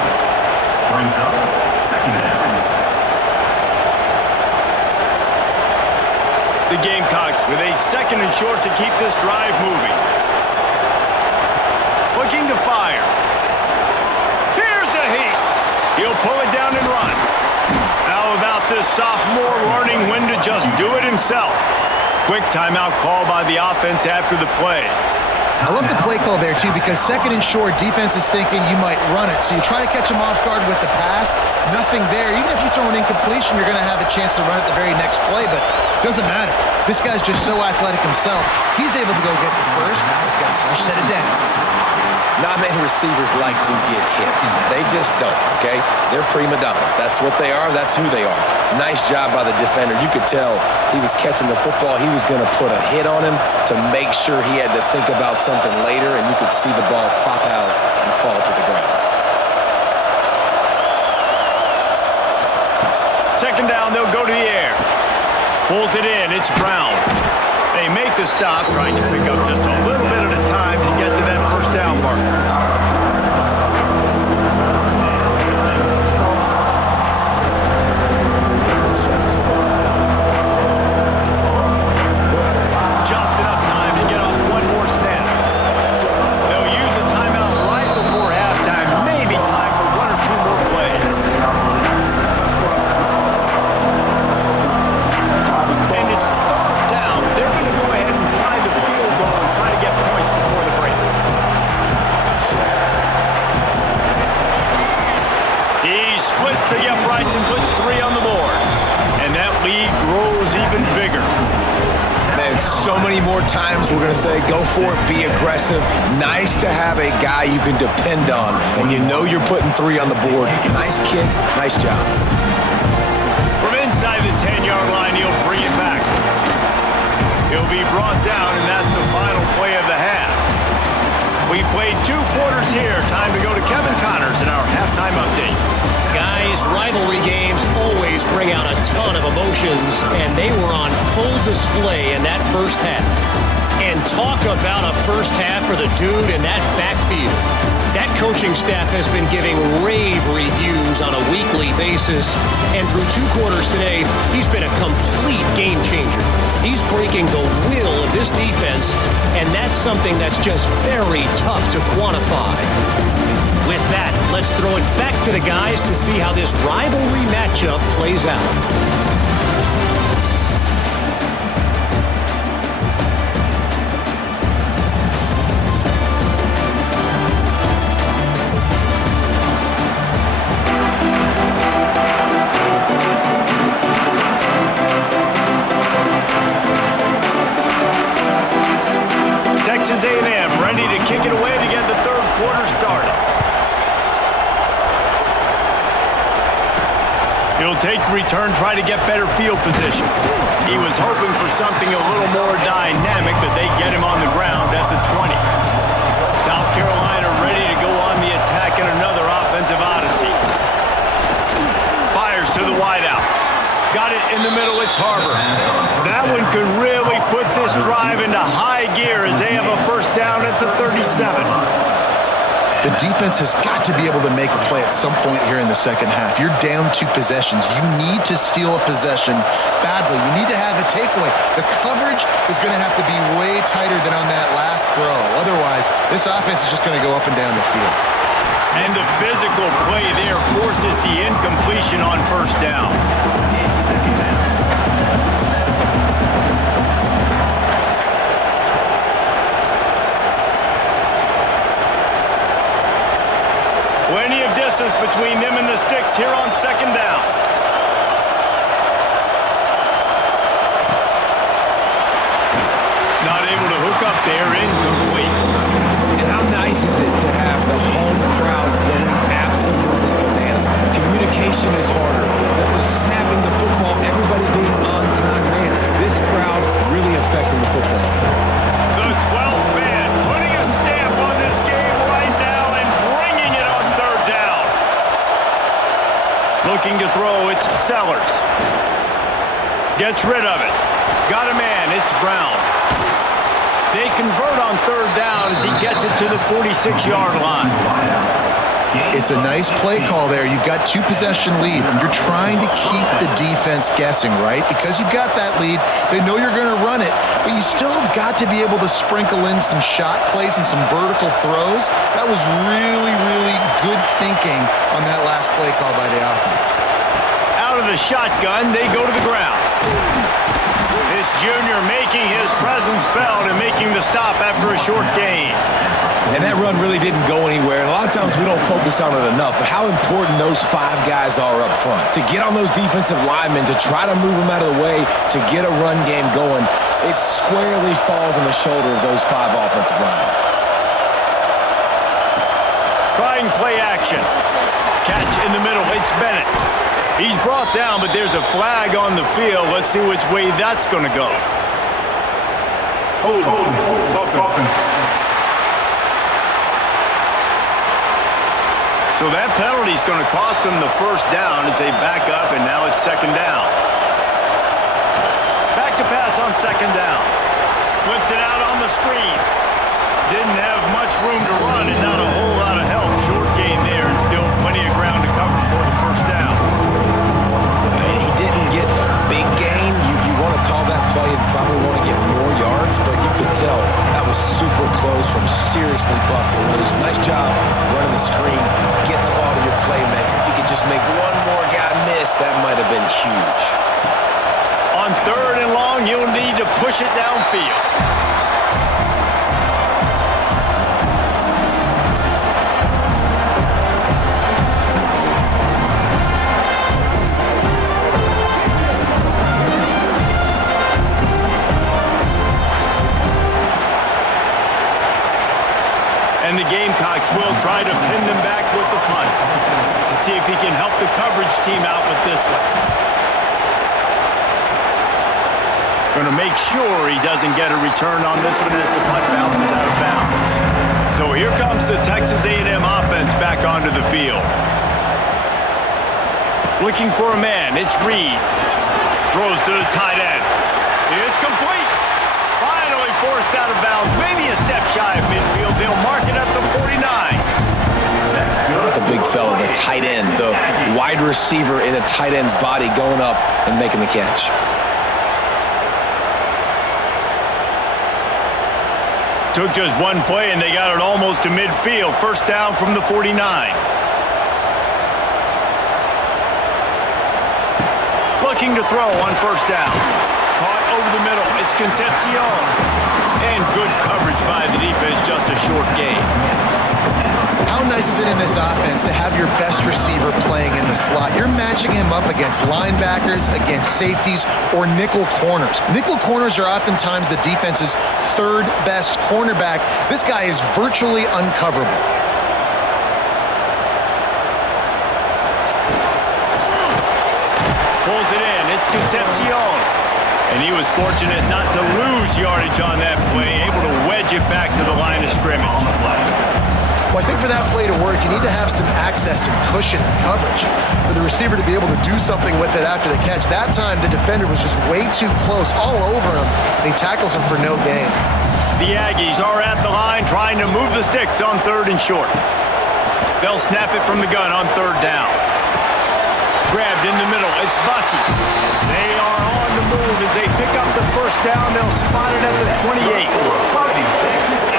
Brings up second down. The Gamecocks with a second and short to keep this drive moving. Looking to fire. Here's a heat. He'll pull it down and run. How about this sophomore learning when to just do it himself? Quick timeout call by the offense after the play. I love the play call there, too, because second and short, defense is thinking you might run it. So you try to catch them off guard with the pass. Nothing there. Even if you throw an incompletion, you're going to have a chance to run it the very next play, but it doesn't matter. This guy's just so athletic himself. He's able to go get the first. He's got a fresh set of downs. Not many receivers like to get hit. They just don't, okay? They're prima donnas. That's what they are. That's who they are. Nice job by the defender. You could tell he was catching the football. He was going to put a hit on him to make sure he had to think about something later, and you could see the ball pop out and fall to the ground. Second down, they'll go to the air. Pulls it in. It's Brown. They they make the stop, trying to pick up just a little bit at a time to get to that first down marker. And puts 3 on the board. And that lead grows even bigger. Man, so many more times we're going to say, go for it, be aggressive. Nice to have a guy you can depend on, and you know you're putting 3 on the board. Nice kick, nice job. From inside the 10-yard line, he'll bring it back. He'll be brought down, and that's the final play of the half. We've played 2 quarters here. Time to go to Kevin Connors in our halftime update. Guys, rivalry games always bring out a ton of emotions, and they were on full display in that first half. And talk about a first half for the dude in that backfield. That coaching staff has been giving rave reviews on a weekly basis, and through 2 quarters today, he's been a complete game changer. He's breaking the will of this defense, and that's something that's just very tough to quantify. With that, let's throw it back to the guys to see how this rivalry matchup plays out. Texas A&M ready to kick it away to get the third quarter started. He'll take the return, try to get better field position. He was hoping for something a little more dynamic, but they get him on the ground at the 20. South Carolina ready to go on the attack in another offensive odyssey. Fires to the wideout. Got it in the middle, it's Harbor. That one could really put this drive into high gear as they have a first down at the 37. The defense has got to be able to make a play at some point here in the second half. You're down 2 possessions. You need to steal a possession badly. You need to have a takeaway. The coverage is going to have to be way tighter than on that last throw. Otherwise, this offense is just going to go up and down the field. And the physical play there forces the incompletion on first down. Plenty of distance between them and the sticks here on second down. Not able to hook up there, incomplete. And how nice is it to have the home crowd going absolutely bananas? Communication is harder. The snapping the football, everybody being on time. Man, this crowd really affecting the football. The 12th man putting a stamp on this game right now and bringing it on third down. Looking to throw, it's Sellers. Gets rid of it. Got a man, it's Brown. They convert on third down as he gets it to the 46-yard line. It's a nice play call there. You've got 2 possession lead, and you're trying to keep the defense guessing, right? Because you've got that lead. They know you're going to run it, but you still have got to be able to sprinkle in some shot plays and some vertical throws. That was really, really good thinking on that last play call by the offense. Out of the shotgun, they go to the ground. This junior making his presence felt and making the stop after a short gain. And that run really didn't go anywhere. And a lot of times we don't focus on it enough, but how important those 5 guys are up front. To get on those defensive linemen, to try to move them out of the way, to get a run game going, it squarely falls on the shoulder of those 5 offensive linemen. Trying play action. Catch in the middle, it's Bennett. He's brought down, but there's a flag on the field. Let's see which way that's going to go. Hold, open. So that penalty is going to cost them the first down as they back up, and now it's second down. Back to pass on second down. flips it out on the screen. Didn't have much room to run and not a whole lot of help. Short gain there and still plenty of ground to cover for the first down. He didn't get big gain. You want to call that play and probably want to get more yards, but you could tell that was super close from seriously busting loose. Nice job running the screen, getting the ball to your playmaker. If you could just make one more guy miss, that might have been huge. On 3rd and long, you'll need to push it downfield. And the Gamecocks will try to pin them back with the punt. And see if he can help the coverage team out with this one. Going to make sure he doesn't get a return on this one as the punt bounces out of bounds. So here comes the Texas A&M offense back onto the field. Looking for a man, it's Reed. Throws to the tight end. It's complete. Finally forced out of bounds. Maybe a step shy of midfield. They'll mark it at the 49. The big fella, the tight end, the wide receiver in a tight end's body going up and making the catch. Took just one play and they got it almost to midfield. First down from the 49. Looking to throw on first down. Caught over the middle. It's Concepcion. And good coverage by the defense, just a short gain. How nice is it in this offense to have your best receiver playing in the slot? You're matching him up against linebackers, against safeties, or nickel corners. Nickel corners are oftentimes the defense's 3rd best cornerback. This guy is virtually uncoverable. Pulls it in. It's Concepcion. And he was fortunate not to lose yardage on that play, able to wedge it back to the line of scrimmage. Well, I think for that play to work, you need to have some access and cushion and coverage for the receiver to be able to do something with it after the catch. That time, the defender was just way too close, all over him, and he tackles him for no gain. The Aggies are at the line trying to move the sticks on 3rd and short. They'll snap it from the gun on 3rd down. Grabbed in the middle. It's Bussey. They are on the move as they pick up the first down. They'll spot it at the 28.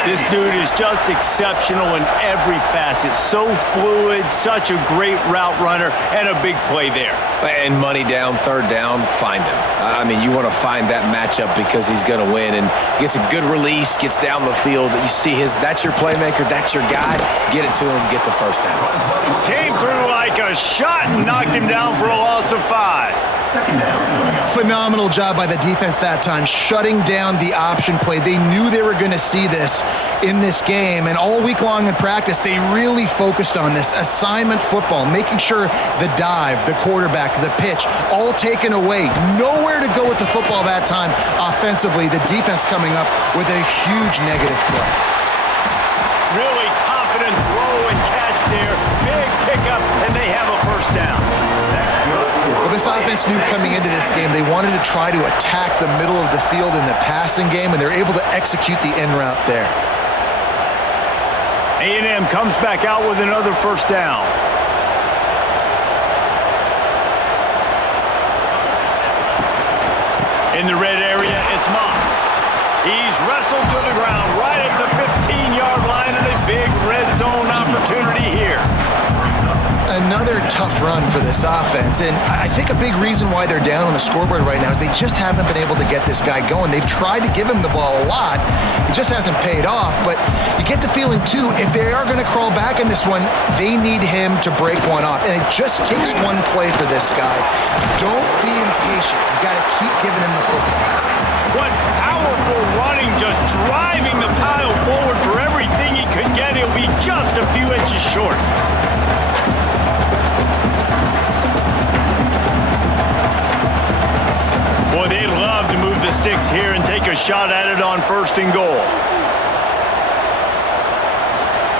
This dude is just exceptional in every facet. So fluid, such a great route runner, and a big play there. And money down, 3rd down, find him. I mean, you want to find that matchup because he's going to win and gets a good release, gets down the field. You see that's your playmaker, that's your guy. Get it to him, get the first down. Came through like a shot and knocked him down for a loss of 5. Phenomenal job by the defense that time, shutting down the option play. They knew they were going to see this in this game, and all week long in practice, they really focused on this assignment football, making sure the dive, the quarterback, the pitch, all taken away. Nowhere to go with the football that time offensively. The defense coming up with a huge negative play. Really confident throw and catch there. Big pickup, and they have a first down. Well, this offense knew coming into this game they wanted to try to attack the middle of the field in the passing game, and they're able to execute the in route there. A&M comes back out with another first down. In the red area, it's Moss. He's wrestled to the ground right at the 15-yard line, and a big red zone opportunity here. Another tough run for this offense, and I think a big reason why they're down on the scoreboard right now is they just haven't been able to get this guy going. They've tried to give him the ball a lot. It just hasn't paid off, but you get the feeling, too, if they are going to crawl back in this one, they need him to break one off, and it just takes one play for this guy. Don't be impatient. You got to keep giving him the football. What powerful running, just driving the pile forward for everything he could get. He'll be just a few inches short. Boy, they'd love to move the sticks here and take a shot at it on 1st and goal.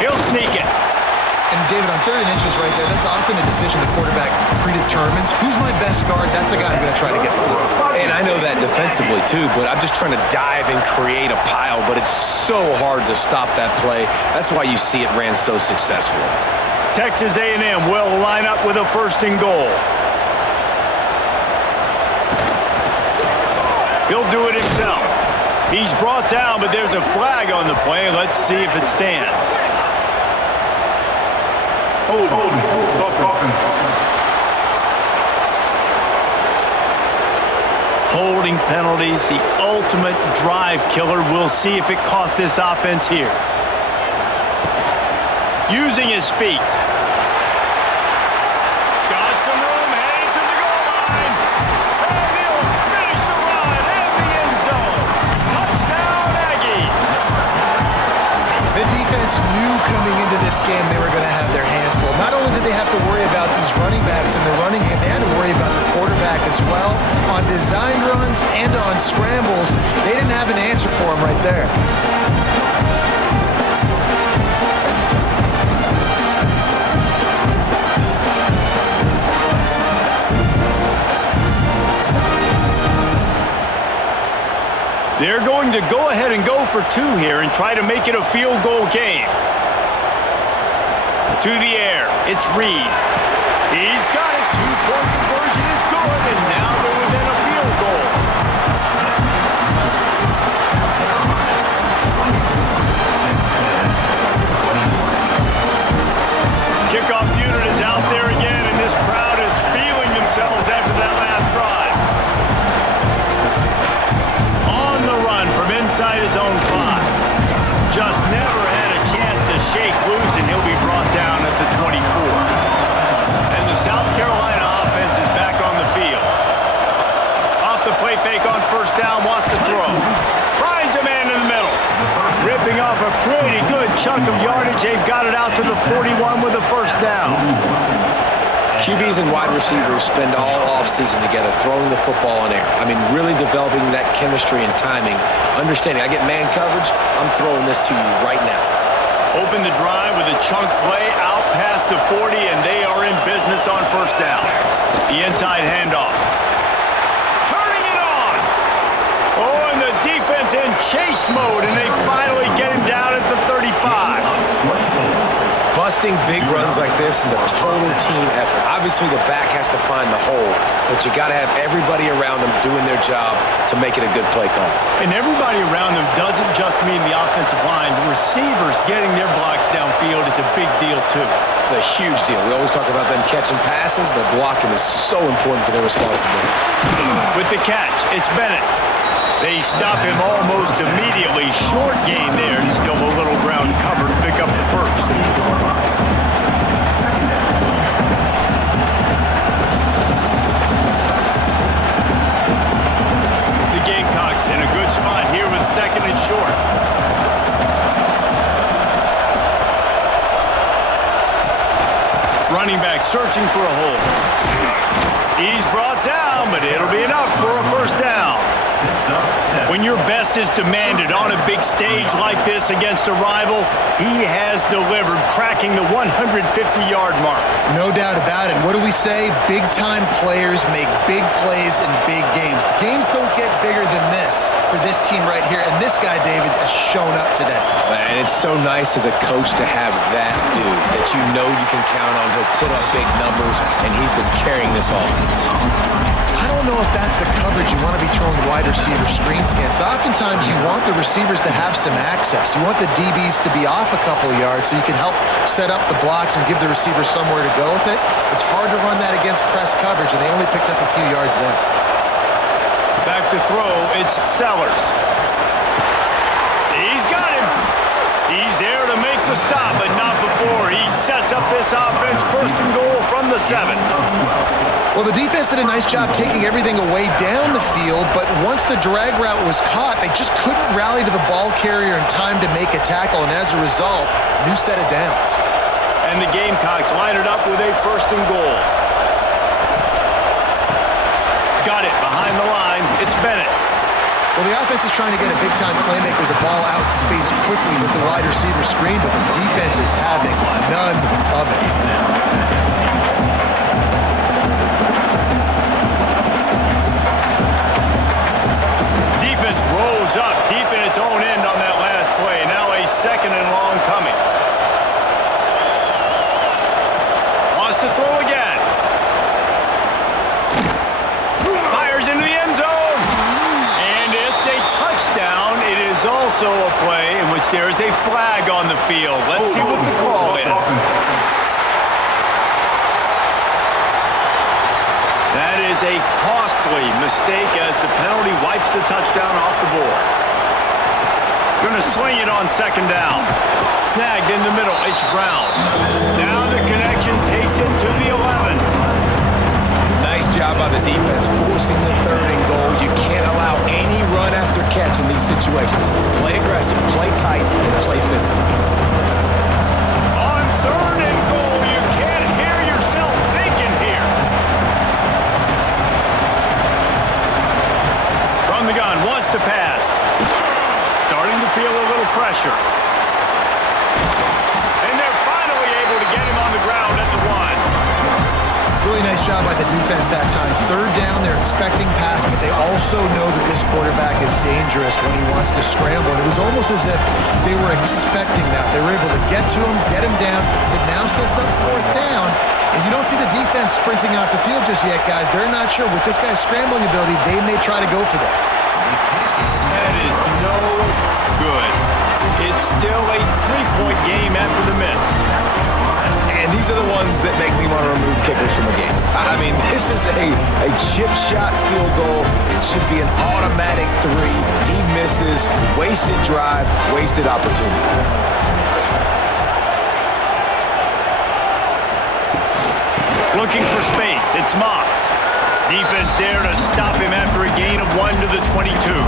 He'll sneak it. And David, on 3rd and inches right there, that's often a decision the quarterback predetermines. Who's my best guard? That's the guy I'm going to try to get behind. And I know that defensively, too, but I'm just trying to dive and create a pile, but it's so hard to stop that play. That's why you see it ran so successfully. Texas A&M will line up with a 1st and goal. He'll do it himself. He's brought down, but there's a flag on the play. Let's see if it stands. Holding penalties, the ultimate drive killer. We'll see if it costs this offense here. Using his feet. Got some room, heading to the goal line. And he'll finish the run in the end zone. Touchdown, Aggies. The defense knew coming into this game they were going to have their hands full. Not only did they have to worry about these running backs in the running game, they had to worry about the quarterback as well. On design runs and on scrambles, they didn't have an answer for him right there. They're going to go ahead and go for 2 here and try to make it a field goal game. To the air, it's Reed. He's got it. 2-point conversion is good, and now they're within a field goal. Kickoff unit is out there again, and this crowd is feeling themselves after that last drive. On the run from inside his own 5. Just never had a chance to shake loose, and he'll be brought down at the 24. And the South Carolina offense is back on the field. Off the play fake on 1st down, wants to throw. Finds a man in the middle. Ripping off a pretty good chunk of yardage. They've got it out to the 41 with a 1st down. QBs and wide receivers spend all offseason together throwing the football in air. I mean, really developing that chemistry and timing. Understanding, I get man coverage, I'm throwing this to you right now. Open the drive with a chunk play out past the 40, and they are in business on 1st down. The inside handoff. Turning it on! Oh, and the defense in chase mode, and they finally get him down at the 35. Busting big runs like this is a total team effort. Obviously, the back has to find the hole, but you got to have everybody around them doing their job to make it a good play call. And everybody around them doesn't just mean the offensive line. The receivers getting their blocks downfield is a big deal, too. It's a huge deal. We always talk about them catching passes, but blocking is so important for their responsibilities. With the catch, it's Bennett. They stop him almost immediately. Short gain there, and still a little ground cover to pick up the 1st. The Gamecocks in a good spot here with 2nd and short. Running back searching for a hole. He's brought down, but it'll be enough for a 1st down. When your best is demanded on a big stage like this against a rival, he has delivered, cracking the 150-yard mark. No doubt about it. What do we say? Big-time players make big plays in big games. The games don't get bigger than this for this team right here, and this guy, David, has shown up today. And it's so nice as a coach to have that dude that you know you can count on. He'll put up big numbers, and he's been carrying this offense. I don't know if that's the coverage you want to be throwing wide receiver screens against. Oftentimes, you want the receivers to have some access. You want the DBs to be off a couple of yards so you can help set up the blocks and give the receivers somewhere to go with it. It's hard to run that against press coverage, and they only picked up a few yards there. Back to throw, it's Sellers. He's got him. He's there to make the stop, but not before. He sets up this offense 1st and goal from the 7. Well, the defense did a nice job taking everything away down the field, but once the drag route was caught, they just couldn't rally to the ball carrier in time to make a tackle, and as a result, new set of downs. And the Gamecocks line it up with a 1st and goal. Got it behind the line. It's Bennett. Well, the offense is trying to get a big-time playmaker the ball out in space quickly with the wide receiver screen, but the defense is having none of it. Defense rolls up deep in its own end on that last play. Now a second and long coming. Wants to throw again. Fires into the end zone. And it's a touchdown. It is also a play in which there is a flag on the field. Let's see what the call is. That is a costly mistake as the penalty wipes the touchdown off the board. Going to swing it on second down. Snagged in the middle. It's Brown. Now the connection takes it to the 11. Nice job by the defense forcing the third and goal. You can't allow any run after catch in these situations. Play aggressive, play tight, and play physical. On third and goal, you can't hear yourself thinking here. From the gun, wants to pass. Starting to feel a little pressure. And they're finally able to get him on the ground at the 1. Really nice job by the defense that time. Third down, they're expecting pass, but they also know that this quarterback is dangerous when he wants to scramble. And it was almost as if they were expecting that. They were able to get to him, get him down. It now sets up fourth down. And you don't see the defense sprinting off the field just yet, guys. They're not sure. With this guy's scrambling ability, they may try to go for this. That is no good. It's still a 3-point game after the miss. And these are the ones that make me want to remove kickers from a game. I mean, this is a chip shot field goal. It should be an automatic 3. He misses. Wasted drive, wasted opportunity. Looking for space. It's Moss. Defense there to stop him after a gain of 1 to the 22.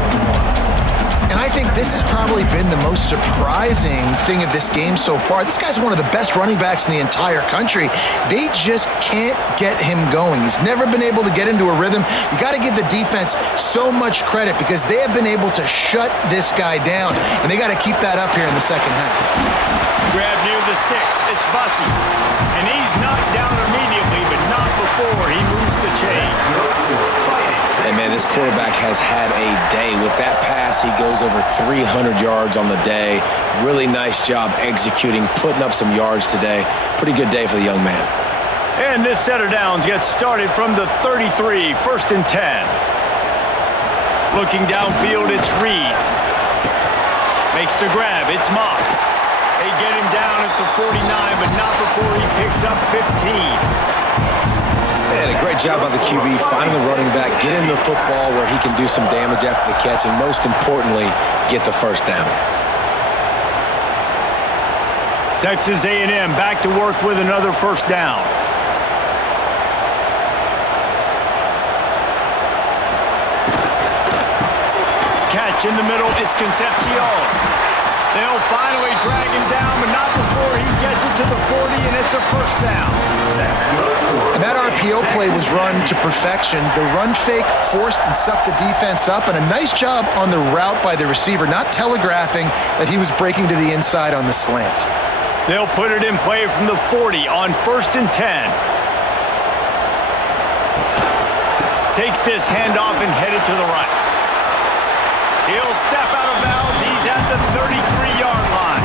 And I think this has probably been the most surprising thing of this game so far. This guy's one of the best running backs in the entire country. They just can't get him going. He's never been able to get into a rhythm. You got to give the defense so much credit because they have been able to shut this guy down, and they got to keep that up here in the second half. Grab near the sticks. It's Bussey. And he's knocked down immediately, but not before he moves the chains. And, man, this quarterback has had a day. With that pass, he goes over 300 yards on the day. Really nice job executing, putting up some yards today. Pretty good day for the young man. And this set of downs gets started from the 33, 1st and 10. Looking downfield, it's Reed. Makes the grab, it's Moss. They get him down at the 49, but not before he picks up 15. And a great job by the QB, finding the running back, get him the football where he can do some damage after the catch, and most importantly, get the first down. Texas A&M back to work with another first down. Catch in the middle, it's Concepcion. They'll finally drag him down, but not before he gets it to the 40, and it's a first down. And that RPO play was run to perfection. The run fake forced and sucked the defense up, and a nice job on the route by the receiver, not telegraphing that he was breaking to the inside on the slant. They'll put it in play from the 40 on 1st and 10. Takes this handoff and headed to the right. He'll step out of bounds. He's at the 33-yard line.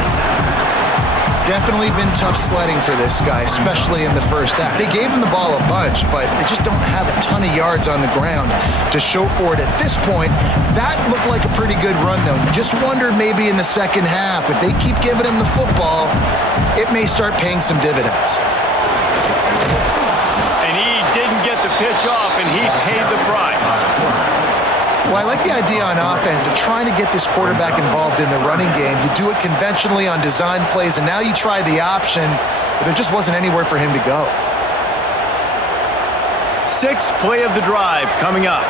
Definitely been tough sledding for this guy, especially in the first half. They gave him the ball a bunch, but they just don't have a ton of yards on the ground to show for it at this point. That looked like a pretty good run, though. You just wonder maybe in the second half, if they keep giving him the football, it may start paying some dividends. And he didn't get the pitch off, and he paid the price. Well, I like the idea on offense of trying to get this quarterback involved in the running game. You do it conventionally on design plays, and now you try the option, but there just wasn't anywhere for him to go. 6th play of the drive coming up.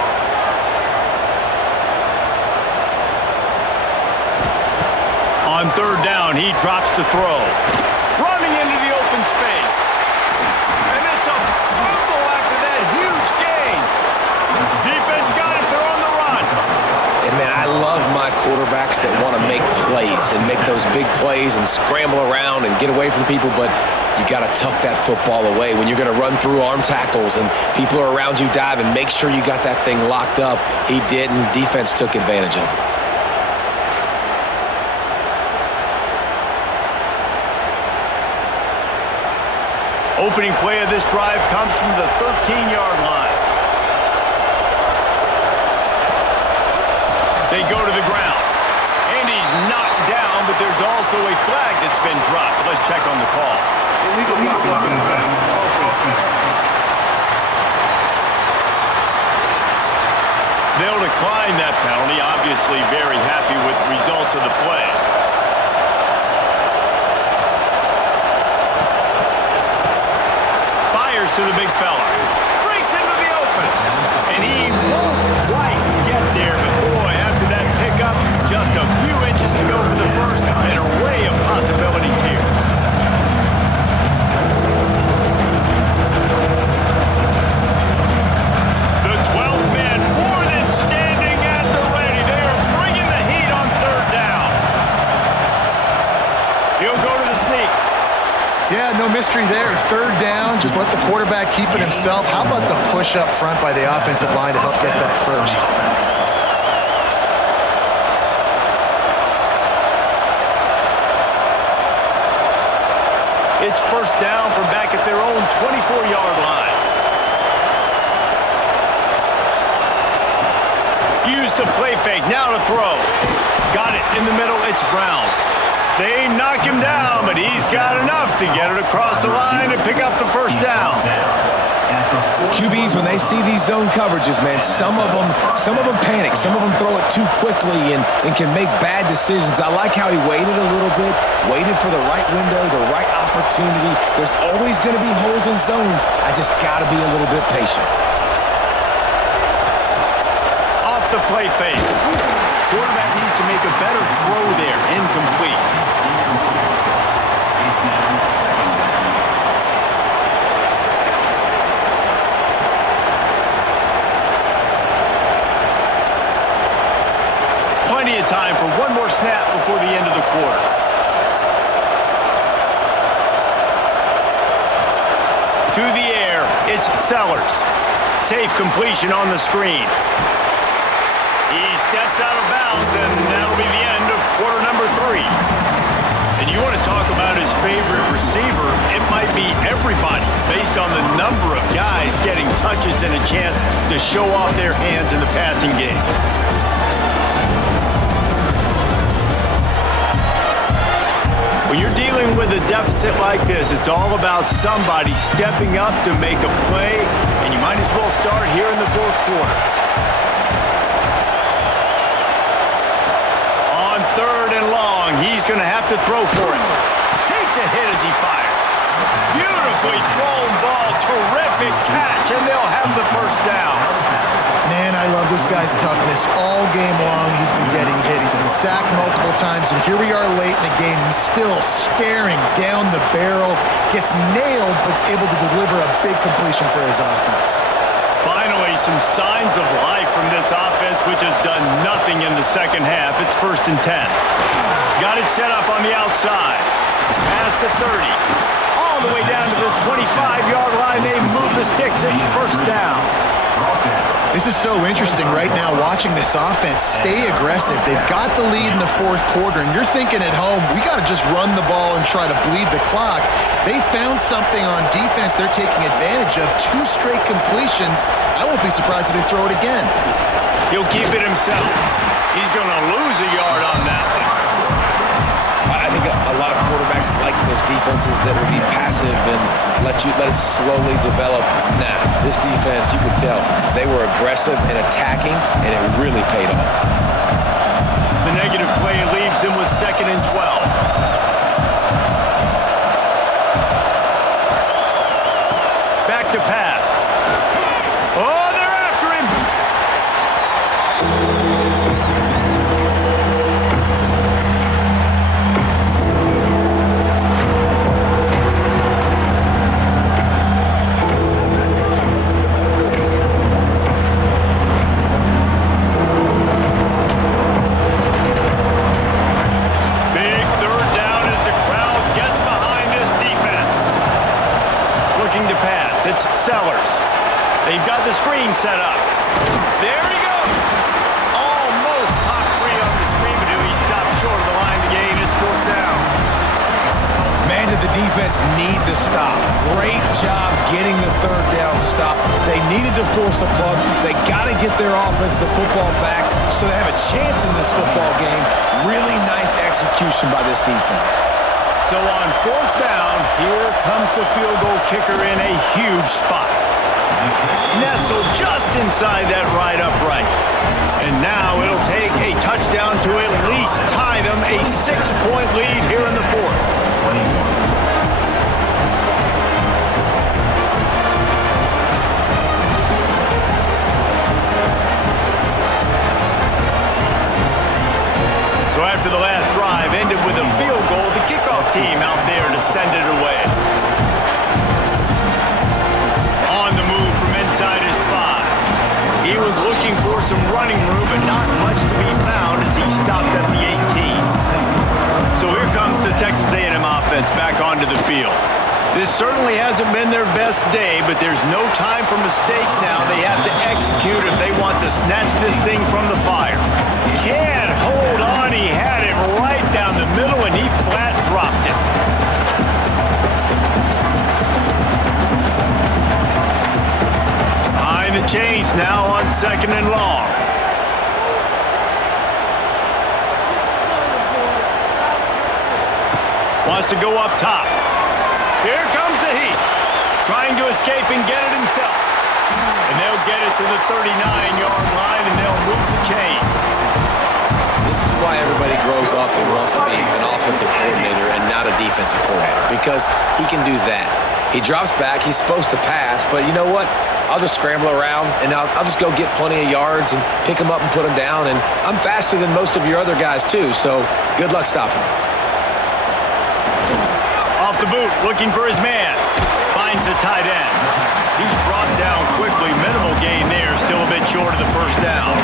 On 3rd down, he drops to throw. Running into the open space. And it's a fumble after that huge gain. Defense got it. They're on the run. And, man, I quarterbacks that want to make plays and make those big plays and scramble around and get away from people, but you got to tuck that football away. When you're going to run through arm tackles and people are around you diving, make sure you got that thing locked up. He didn't. Defense took advantage of it. Opening play of this drive comes from the 13-yard line. They go to the ground. And he's knocked down, but there's also a flag that's been dropped. Let's check on the call. Illegal blocking offense. They'll decline that penalty. Obviously very happy with the results of the play. Fires to the big fella. Breaks into the open. And he won't quite get there, but boy, after that pickup, just a few inches to go for the first, an array of possibilities here. The 12th man more than standing at the ready. They are bringing the heat on third down. He'll go to the sneak. Yeah, no mystery there. Third down, just let the quarterback keep it himself. How about the push up front by the offensive line to help get that first? It's first down from back at their own 24-yard line. Use the play fake. Now to throw. Got it in the middle. It's Brown. They knock him down, but he's got enough to get it across the line and pick up the first down. QBs, when they see these zone coverages, man, some of them panic. Some of them throw it too quickly and can make bad decisions. I like how he waited a little bit, waited for the right window, the right opportunity. There's always going to be holes in zones. I just got to be a little bit patient. Off the play fake. Quarterback needs to make a better throw there. Incomplete. Plenty of time for one more snap before the end of the quarter. To the air, it's Sellers. Safe completion on the screen. He steps out of bounds, and that'll be the end of quarter number 3. And you want to talk about his favorite receiver, it might be everybody, based on the number of guys getting touches and a chance to show off their hands in the passing game. When you're dealing with a deficit like this, it's all about somebody stepping up to make a play, and you might as well start here in the fourth quarter. On third and long, he's going to have to throw for it. Takes a hit as he fires. Beautifully thrown ball, terrific catch, and they'll have the first down. Man, I love this guy's toughness. All game long, he's been getting hit. He's been sacked multiple times, and here we are late in the game. He's still staring down the barrel, gets nailed, but is able to deliver a big completion for his offense. Finally, some signs of life from this offense, which has done nothing in the second half. It's 1st and 10. Got it set up on the outside. Past the 30. All the way down to the 25-yard line. They move the sticks. It's first down. This is so interesting right now watching this offense stay aggressive. They've got the lead in the fourth quarter, and you're thinking at home, we got to just run the ball and try to bleed the clock. They found something on defense they're taking advantage of. 2 straight completions. I won't be surprised if they throw it again. He'll keep it himself. He's going to lose a yard on that one. I think a lot of quarterbacks like those defenses that will be passive and let it slowly develop. Nah, this defense, you could tell, they were aggressive and attacking, and it really paid off. The negative play leaves them with 2nd and 12. Back to pass. Oh, they're after him. defense need the stop. Great job getting the third down stop. They needed to force a punt. They got to get their offense the football back so they have a chance in this football game. Really nice execution by this defense. So on fourth down, here comes the field goal kicker in a huge spot. Nestled just inside that right upright. And now it'll take a touchdown to at least tie them a 6-point lead here in the fourth. So after the last drive ended with a field goal, the kickoff team out there to send it away. On the move from inside his 5. He was looking for some running room, but not much to be found as he stopped at the 18. So here comes the Texas A&M offense back onto the field. This certainly hasn't been their best day, but there's no time for mistakes now. They have to execute if they want to snatch this thing from the fire. Can't hold on. He had it right down the middle, and he flat dropped it. Behind the chains now on 2nd and long. Wants to go up top. Here comes the heat. Trying to escape and get it himself. And they'll get it to the 39-yard line, and they'll move the chains. This is why everybody grows up and wants to be an offensive coordinator and not a defensive coordinator, because he can do that. He drops back. He's supposed to pass, but you know what? I'll just scramble around, and I'll just go get plenty of yards and pick them up and put them down, and I'm faster than most of your other guys, too, so good luck stopping him. Off the boot, looking for his man. Finds the tight end. He's brought down quickly. Minimal gain there, still a bit short of the first down.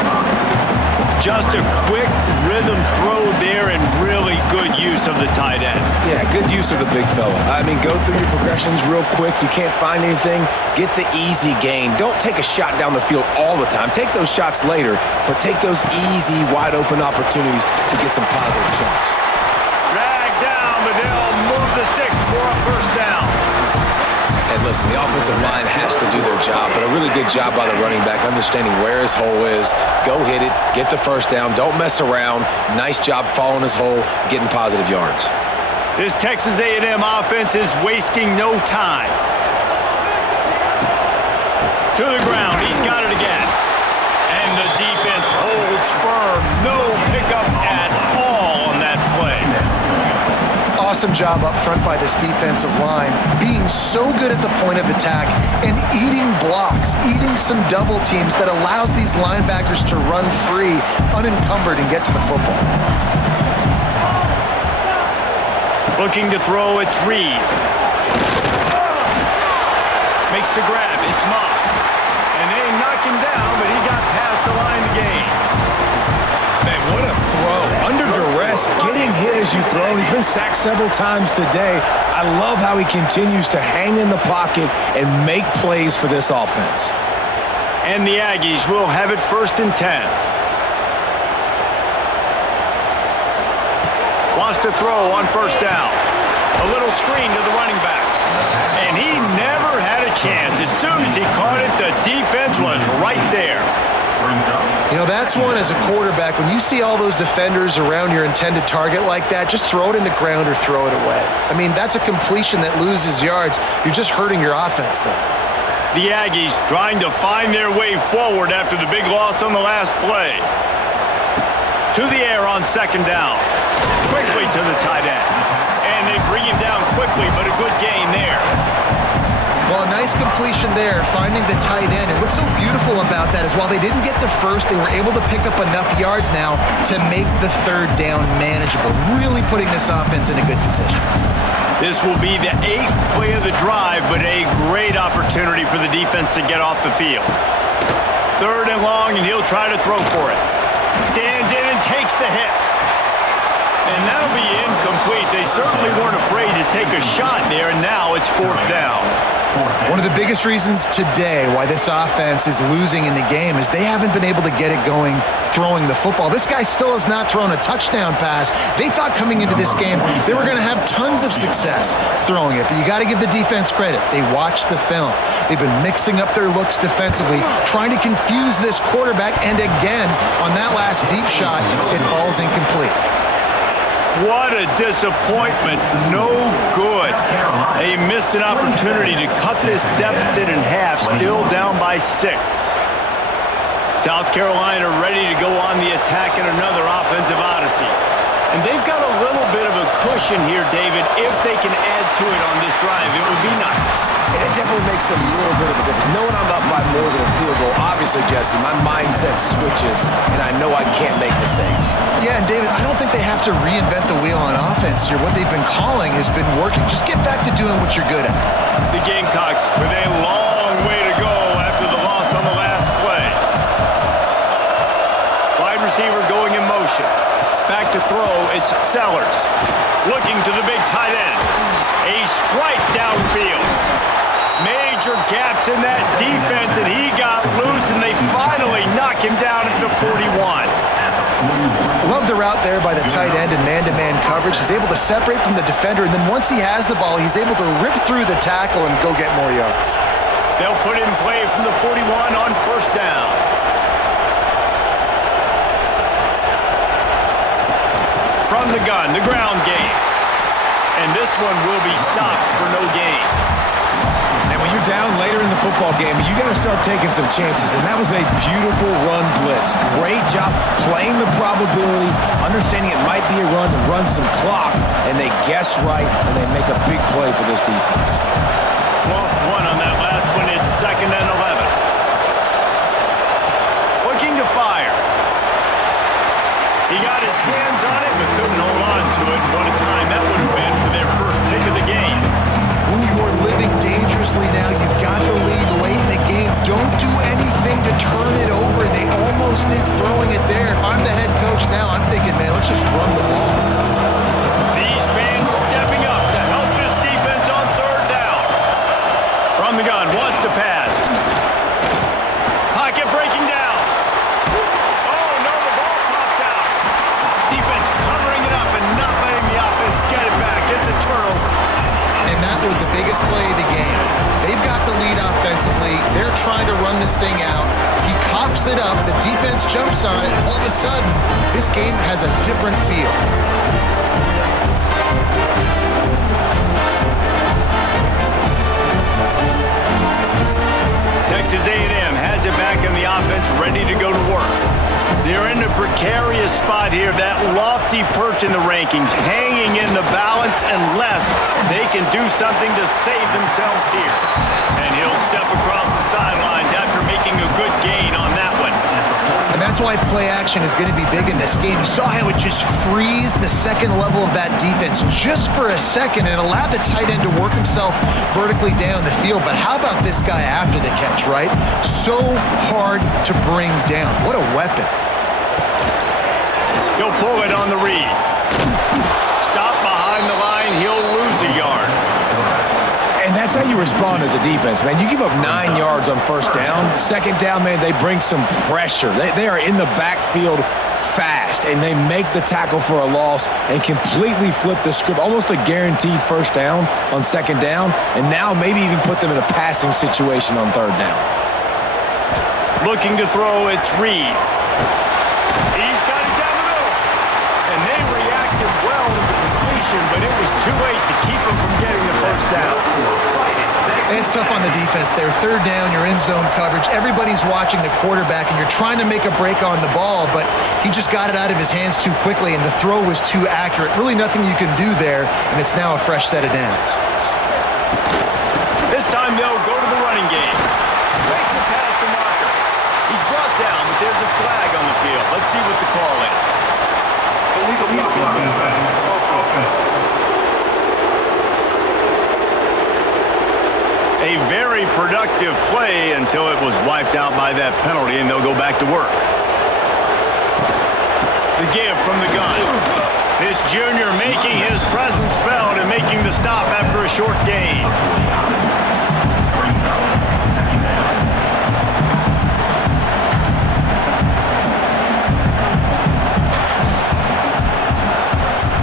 Just a quick rhythm throw there and really good use of the tight end. Yeah, good use of the big fella. I mean, go through your progressions real quick. You can't find anything. Get the easy gain. Don't take a shot down the field all the time. Take those shots later, but take those easy, wide-open opportunities to get some positive chunks. Dragged down, but they'll move the sticks for a first down. And listen, the offensive line has to do their job, but a really good job by the running back, understanding where his hole is. Go hit it, get the first down, don't mess around. Nice job following his hole, getting positive yards. This Texas A&M offense is wasting no time. To the ground, he's got it again. And the defense holds firm. No pickup at all on that play. Awesome job up front by this defensive line, being so good at the point of attack and eating blocks, eating some double teams that allows these linebackers to run free, unencumbered, and get to the football. Looking to throw, it's Reed. Makes the grab, it's Moss. And they knock him down, but he got past the line to gain. Man, what a throw. Under duress, getting hit as you throw. He's been sacked several times today. I love how he continues to hang in the pocket and make plays for this offense. And the Aggies will have it 1st and 10. Wants to throw on first down. A little screen to the running back. And he never had a chance. As soon as he caught it, the defense was right there. You know, that's one as a quarterback. When you see all those defenders around your intended target like that, just throw it in the ground or throw it away. I mean, that's a completion that loses yards. You're just hurting your offense there. The Aggies trying to find their way forward after the big loss on the last play. To the air on 2nd down. Quickly to the tight end. And they bring him down quickly, but a good gain there. Well, a nice completion there, finding the tight end. And what's so beautiful about that is while they didn't get the first, they were able to pick up enough yards now to make the 3rd down manageable, really putting this offense in a good position. This will be the 8th play of the drive, but a great opportunity for the defense to get off the field. 3rd and long, and he'll try to throw for it. Stands in and takes the hit. And that'll be incomplete. They certainly weren't afraid to take a shot there, and now it's 4th down. One of the biggest reasons today why this offense is losing in the game is they haven't been able to get it going throwing the football. This guy still has not thrown a touchdown pass. They thought coming into this game they were going to have tons of success throwing it, but you got to give the defense credit. They watched the film. They've been mixing up their looks defensively, trying to confuse this quarterback, and again, on that last deep shot, it falls incomplete. What a disappointment. No good. They missed an opportunity to cut this deficit in half, still down by 6. South Carolina ready to go on the attack in another offensive odyssey. And they've got a little bit of a cushion here, David. If they can add to it on this drive, it would be nice. And it definitely makes a little bit of a difference. Knowing I'm up by more than a field goal, obviously, Jesse, my mindset switches, and I know I can't make mistakes. Yeah, and David, I don't think they have to reinvent the wheel on offense here. What they've been calling has been working. Just get back to doing what you're good at. The Gamecocks with a long way to go after the loss on the last play. Wide receiver going in motion. Back to throw, it's Sellers. Looking to the big tight end. A strike downfield. Major gaps in that defense, and he got loose, and they finally knock him down at the 41. Love the route there by the tight end in man-to-man coverage. He's able to separate from the defender, and then once he has the ball, he's able to rip through the tackle and go get more yards. They'll put in play from the 41 on first down. From the gun, the ground game. And this one will be stopped for no gain. And when you're down later in the football game, you got to start taking some chances. And that was a beautiful run blitz. Great job playing the probability, understanding it might be a run to run some clock, and they guess right, and they make a big play for this defense. Lost one on that last one. It's 2nd and 11. Looking to fire. He got his hands on it, but couldn't hold on to it. What a time that would have been for their first pick of the game. Ooh, you're living dangerously now. You've got the lead late in the game. Don't do anything to turn it over. They almost did throwing it there. If I'm the head coach now, I'm thinking, man, let's just run the ball. These fans stepping up to help this defense on third down. From the gun, wants to pass. Pocket breaking down. Oh, no, the ball popped out. Defense covering it up and not letting the offense get it back. It's a turnover. And that was the biggest play of the game. They've got the lead offensively. They're trying to run this thing out. He coughs it up. The defense jumps on it. All of a sudden, this game has a different feel. Texas A&M has it back in the offense, ready to go to work. They're in a precarious spot here, that lofty perch in the rankings, hanging in the balance unless they can do something to save themselves here. And he'll step across the sidelines after making a good gain on that one. And that's why play action is going to be big in this game. You saw how it just frees the second level of that defense just for a second and allowed the tight end to work himself vertically down the field. But how about this guy after the catch, right? So hard to bring down. What a weapon. He'll pull it on the read. Stop behind the line. He'll lose a yard. And that's how you respond as a defense, man. You give up 9 yards on first down. Second down, man, they bring some pressure. They are in the backfield fast, and they make the tackle for a loss and completely flip the script. Almost a guaranteed first down on second down, and now maybe even put them in a passing situation on third down. Looking to throw, it's Reed. He's got it down the middle. And they reacted well to the completion, but it was too late to keep them from getting the first down. It's tough on the defense there. Third down, you're in zone coverage. Everybody's watching the quarterback, and you're trying to make a break on the ball, but he just got it out of his hands too quickly, and the throw was too accurate. Really nothing you can do there, and it's now a fresh set of downs. This time they'll go to the running game. Breaks it past the marker. He's brought down, but there's a flag on the field. Let's see what the call is. Illegal blocking offense. A very productive play until it was wiped out by that penalty, and they'll go back to work. The give from the gun. This junior making his presence felt and making the stop after a short gain.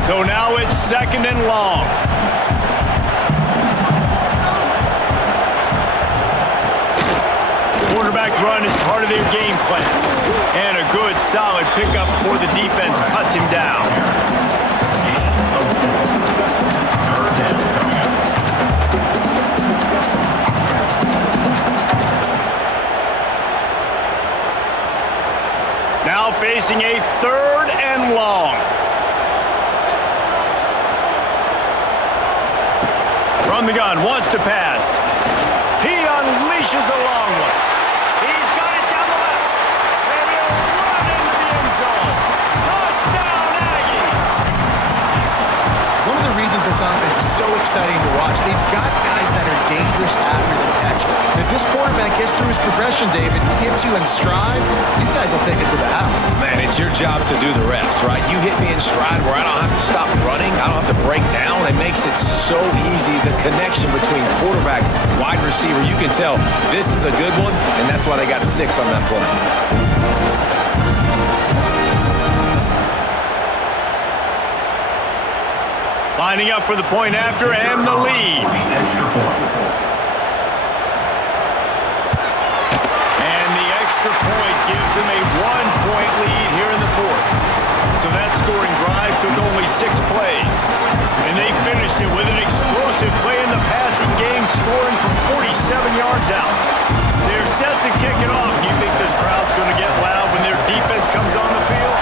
So now it's 2nd and long. Quarterback run is part of their game plan. And a good, solid pickup before the defense cuts him down. Now facing a 3rd and long. From the gun, wants to pass. He unleashes a long one. He's got it down the left. And he'll run into the end zone. Touchdown, Aggie! One of the reasons this offense is so exciting to watch, they've got guys that are dangerous after the catch. And if this quarterback gets through his progression, David, hits you in stride, these guys will take it to the house. Man, it's your job to do the rest, right? You hit me in stride where I don't have to stop running. I don't have to break down. It makes it so easy. The connection between quarterback, wide receiver, you can tell this is a good one, and that's why they got 6 on that play. Lining up for the point after and the lead. And the extra point gives them a 1-point lead here in the 4th. So that scoring drive took only 6 plays. And they finished it with an explosive play in the passing game, scoring from 47 yards out. They're set to kick it off. Do you think this crowd's going to get loud when their defense comes on the field?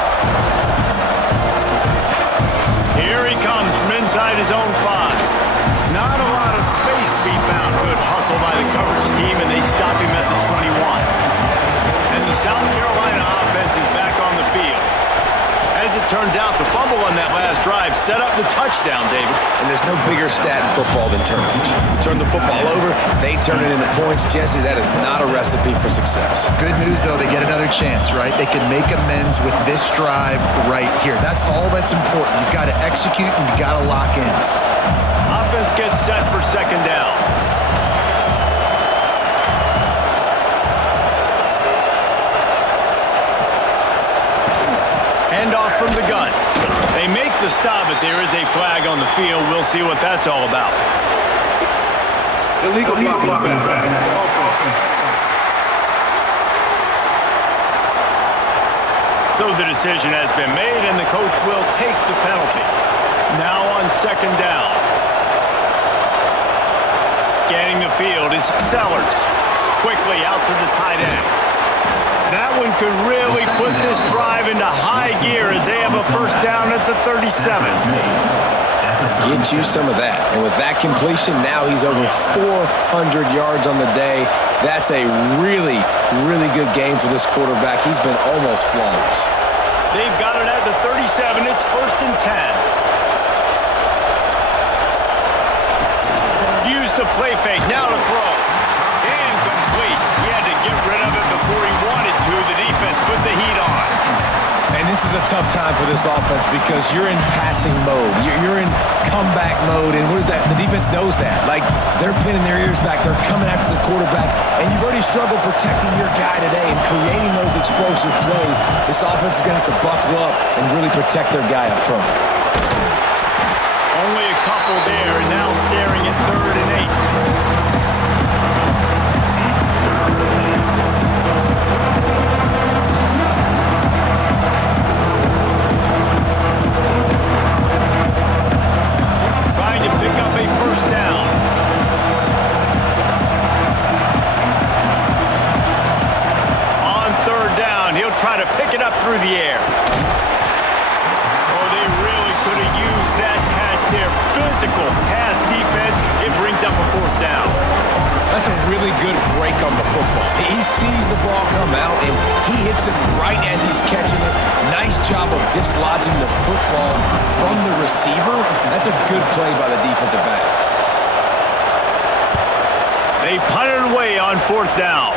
Here he comes from inside his own 5. Not a lot of space to be found. Good hustle by the coverage team, and they stop him at the 21. And the South Carolina offense is back on the field. As it turns out, the fumble on that last drive set up the touchdown, David. And there's no bigger stat in football than turnovers. You turn the football over, they turn it into points. Jesse, that is not a recipe for success. Good news, though, they get another chance, right? They can make amends with this drive right here. That's all that's important. You've got to execute and you've got to lock in. Offense gets set for 2nd down. Handoff from the gun. They make the stop, but there is a flag on the field. We'll see what that's all about. Illegal blocking back. So the decision has been made, and the coach will take the penalty. Now on 2nd down. Scanning the field, it's Sellers. Quickly out to the tight end. That one could really put this drive into high gear as they have a 1st down at the 37. Get you some of that. And with that completion, now he's over 400 yards on the day. That's a really, really good game for this quarterback. He's been almost flawless. They've got it at the 37. It's 1st and 10. Use the play fake. Now to throw. Incomplete. He had to get rid of it before he wanted to. The defense put the heat on. And this is a tough time for this offense because you're in passing mode. You're in comeback mode. And what is that? The defense knows that. Like, they're pinning their ears back. They're coming after the quarterback. And you've already struggled protecting your guy today and creating those explosive plays. This offense is going to have to buckle up and really protect their guy up front. Only a couple there, and now staring at 3rd and 8. Trying to pick up a 1st down. On 3rd down, he'll try to pick it up through the air. Oh, they really could have used that catch there. Physical pass defense. It brings up a 4th down. That's a really good break on the football. He sees the ball come out, and he hits it right as he's catching it. Nice job of dislodging the football from the receiver. That's a good play by the defensive back. They punt it away on 4th down.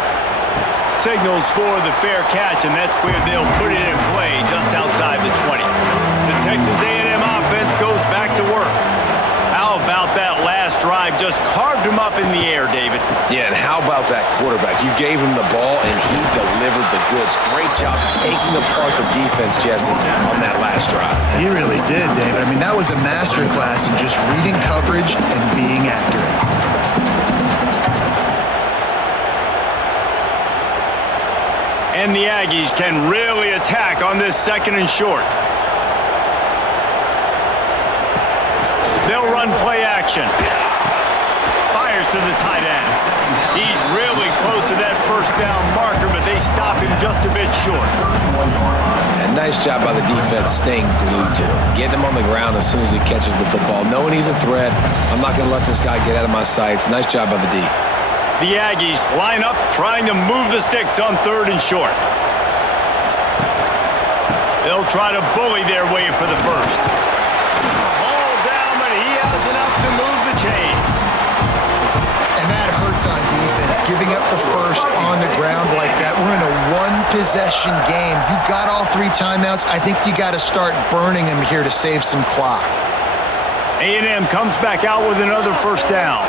Signals for the fair catch, and that's where they'll put it in play just outside the 20. The Texas A&M offense goes back to work. How about that last drive? Just carved them up up in the air, David. Yeah, and how about that quarterback? You gave him the ball, and he delivered the goods. Great job taking apart the defense, Jesse, on that last drive. He really did, David. I mean, that was a masterclass in just reading coverage and being accurate. And the Aggies can really attack on this 2nd and short. They'll run play action. Fires to the tight end. He's really close to that first down marker, but they stop him just a bit short. And nice job by the defense staying glued to him. Getting him on the ground as soon as he catches the football. Knowing he's a threat. I'm not going to let this guy get out of my sights. Nice job by the D. The Aggies line up, trying to move the sticks on 3rd and short. They'll try to bully their way for the first. Ball down, but he has enough to move the chains. And that hurts on defense, giving up the first on the ground like that. We're in a one-possession game. You've got all 3 timeouts. I think you got to start burning them here to save some clock. A&M comes back out with another first down.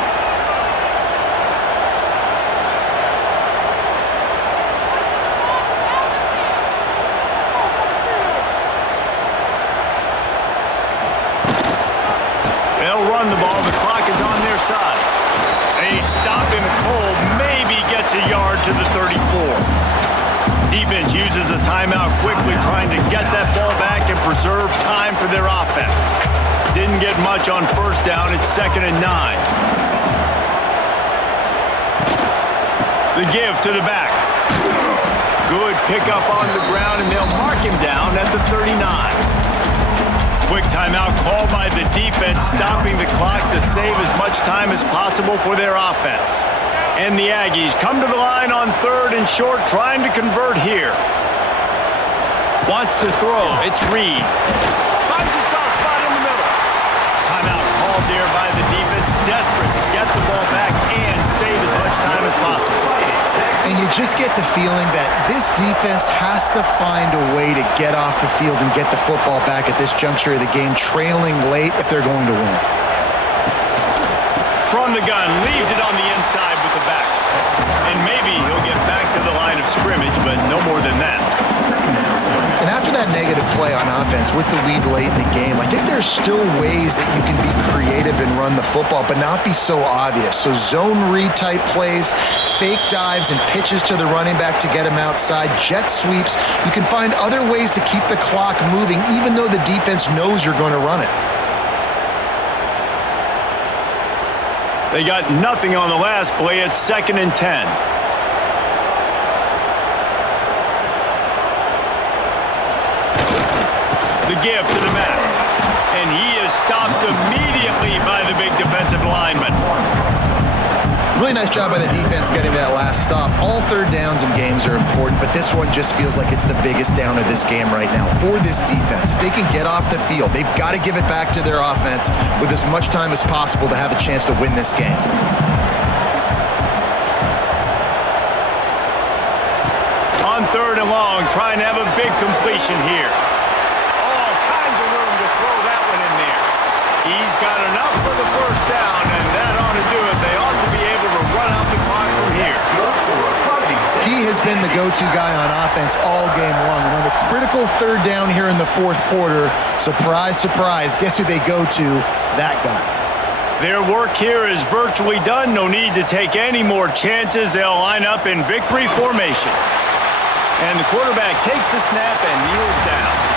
Run the ball. The clock is on their side. They stop him cold. Maybe gets a yard to the 34. Defense uses a timeout quickly, trying to get that ball back and preserve time for their offense. Didn't get much on first down. It's 2nd and 9. The give to the back. Good pickup on the ground, and they'll mark him down at the 39. Quick timeout called by the defense, stopping the clock to save as much time as possible for their offense. And the Aggies come to the line on 3rd and short, trying to convert here. Wants to throw. It's Reed. Finds a soft spot in the middle. Timeout called there by the defense, desperate to get the ball back and save as much time as possible. And you just get the feeling that this defense has to find a way to get off the field and get the football back at this juncture of the game, trailing late if they're going to win. From the gun, leaves it on the inside with the back. And maybe he'll get back to the line of scrimmage, but no more than that. And after that negative play on offense with the lead late in the game, I think there's still ways that you can be creative and run the football, but not be so obvious. So zone read type plays, fake dives and pitches to the running back to get him outside, jet sweeps. You can find other ways to keep the clock moving, even though the defense knows you're going to run it. They got nothing on the last play. It's 2nd and 10. The give to the man. And he is stopped immediately by the big defensive lineman. Really nice job by the defense getting that last stop. All 3rd downs in games are important, but this one just feels like it's the biggest down of this game right now for this defense. If they can get off the field, they've got to give it back to their offense with as much time as possible to have a chance to win this game. On 3rd and long, trying to have a big completion here. All kinds of room to throw that one in there. He's got enough for the first down, and that ought to do it. They ought to be able to run out the clock from here. He has been the go-to guy on offense all game long. And on a critical 3rd down here in the 4th quarter, surprise, surprise, guess who they go to? That guy. Their work here is virtually done. No need to take any more chances. They'll line up in victory formation. And the quarterback takes the snap and kneels down.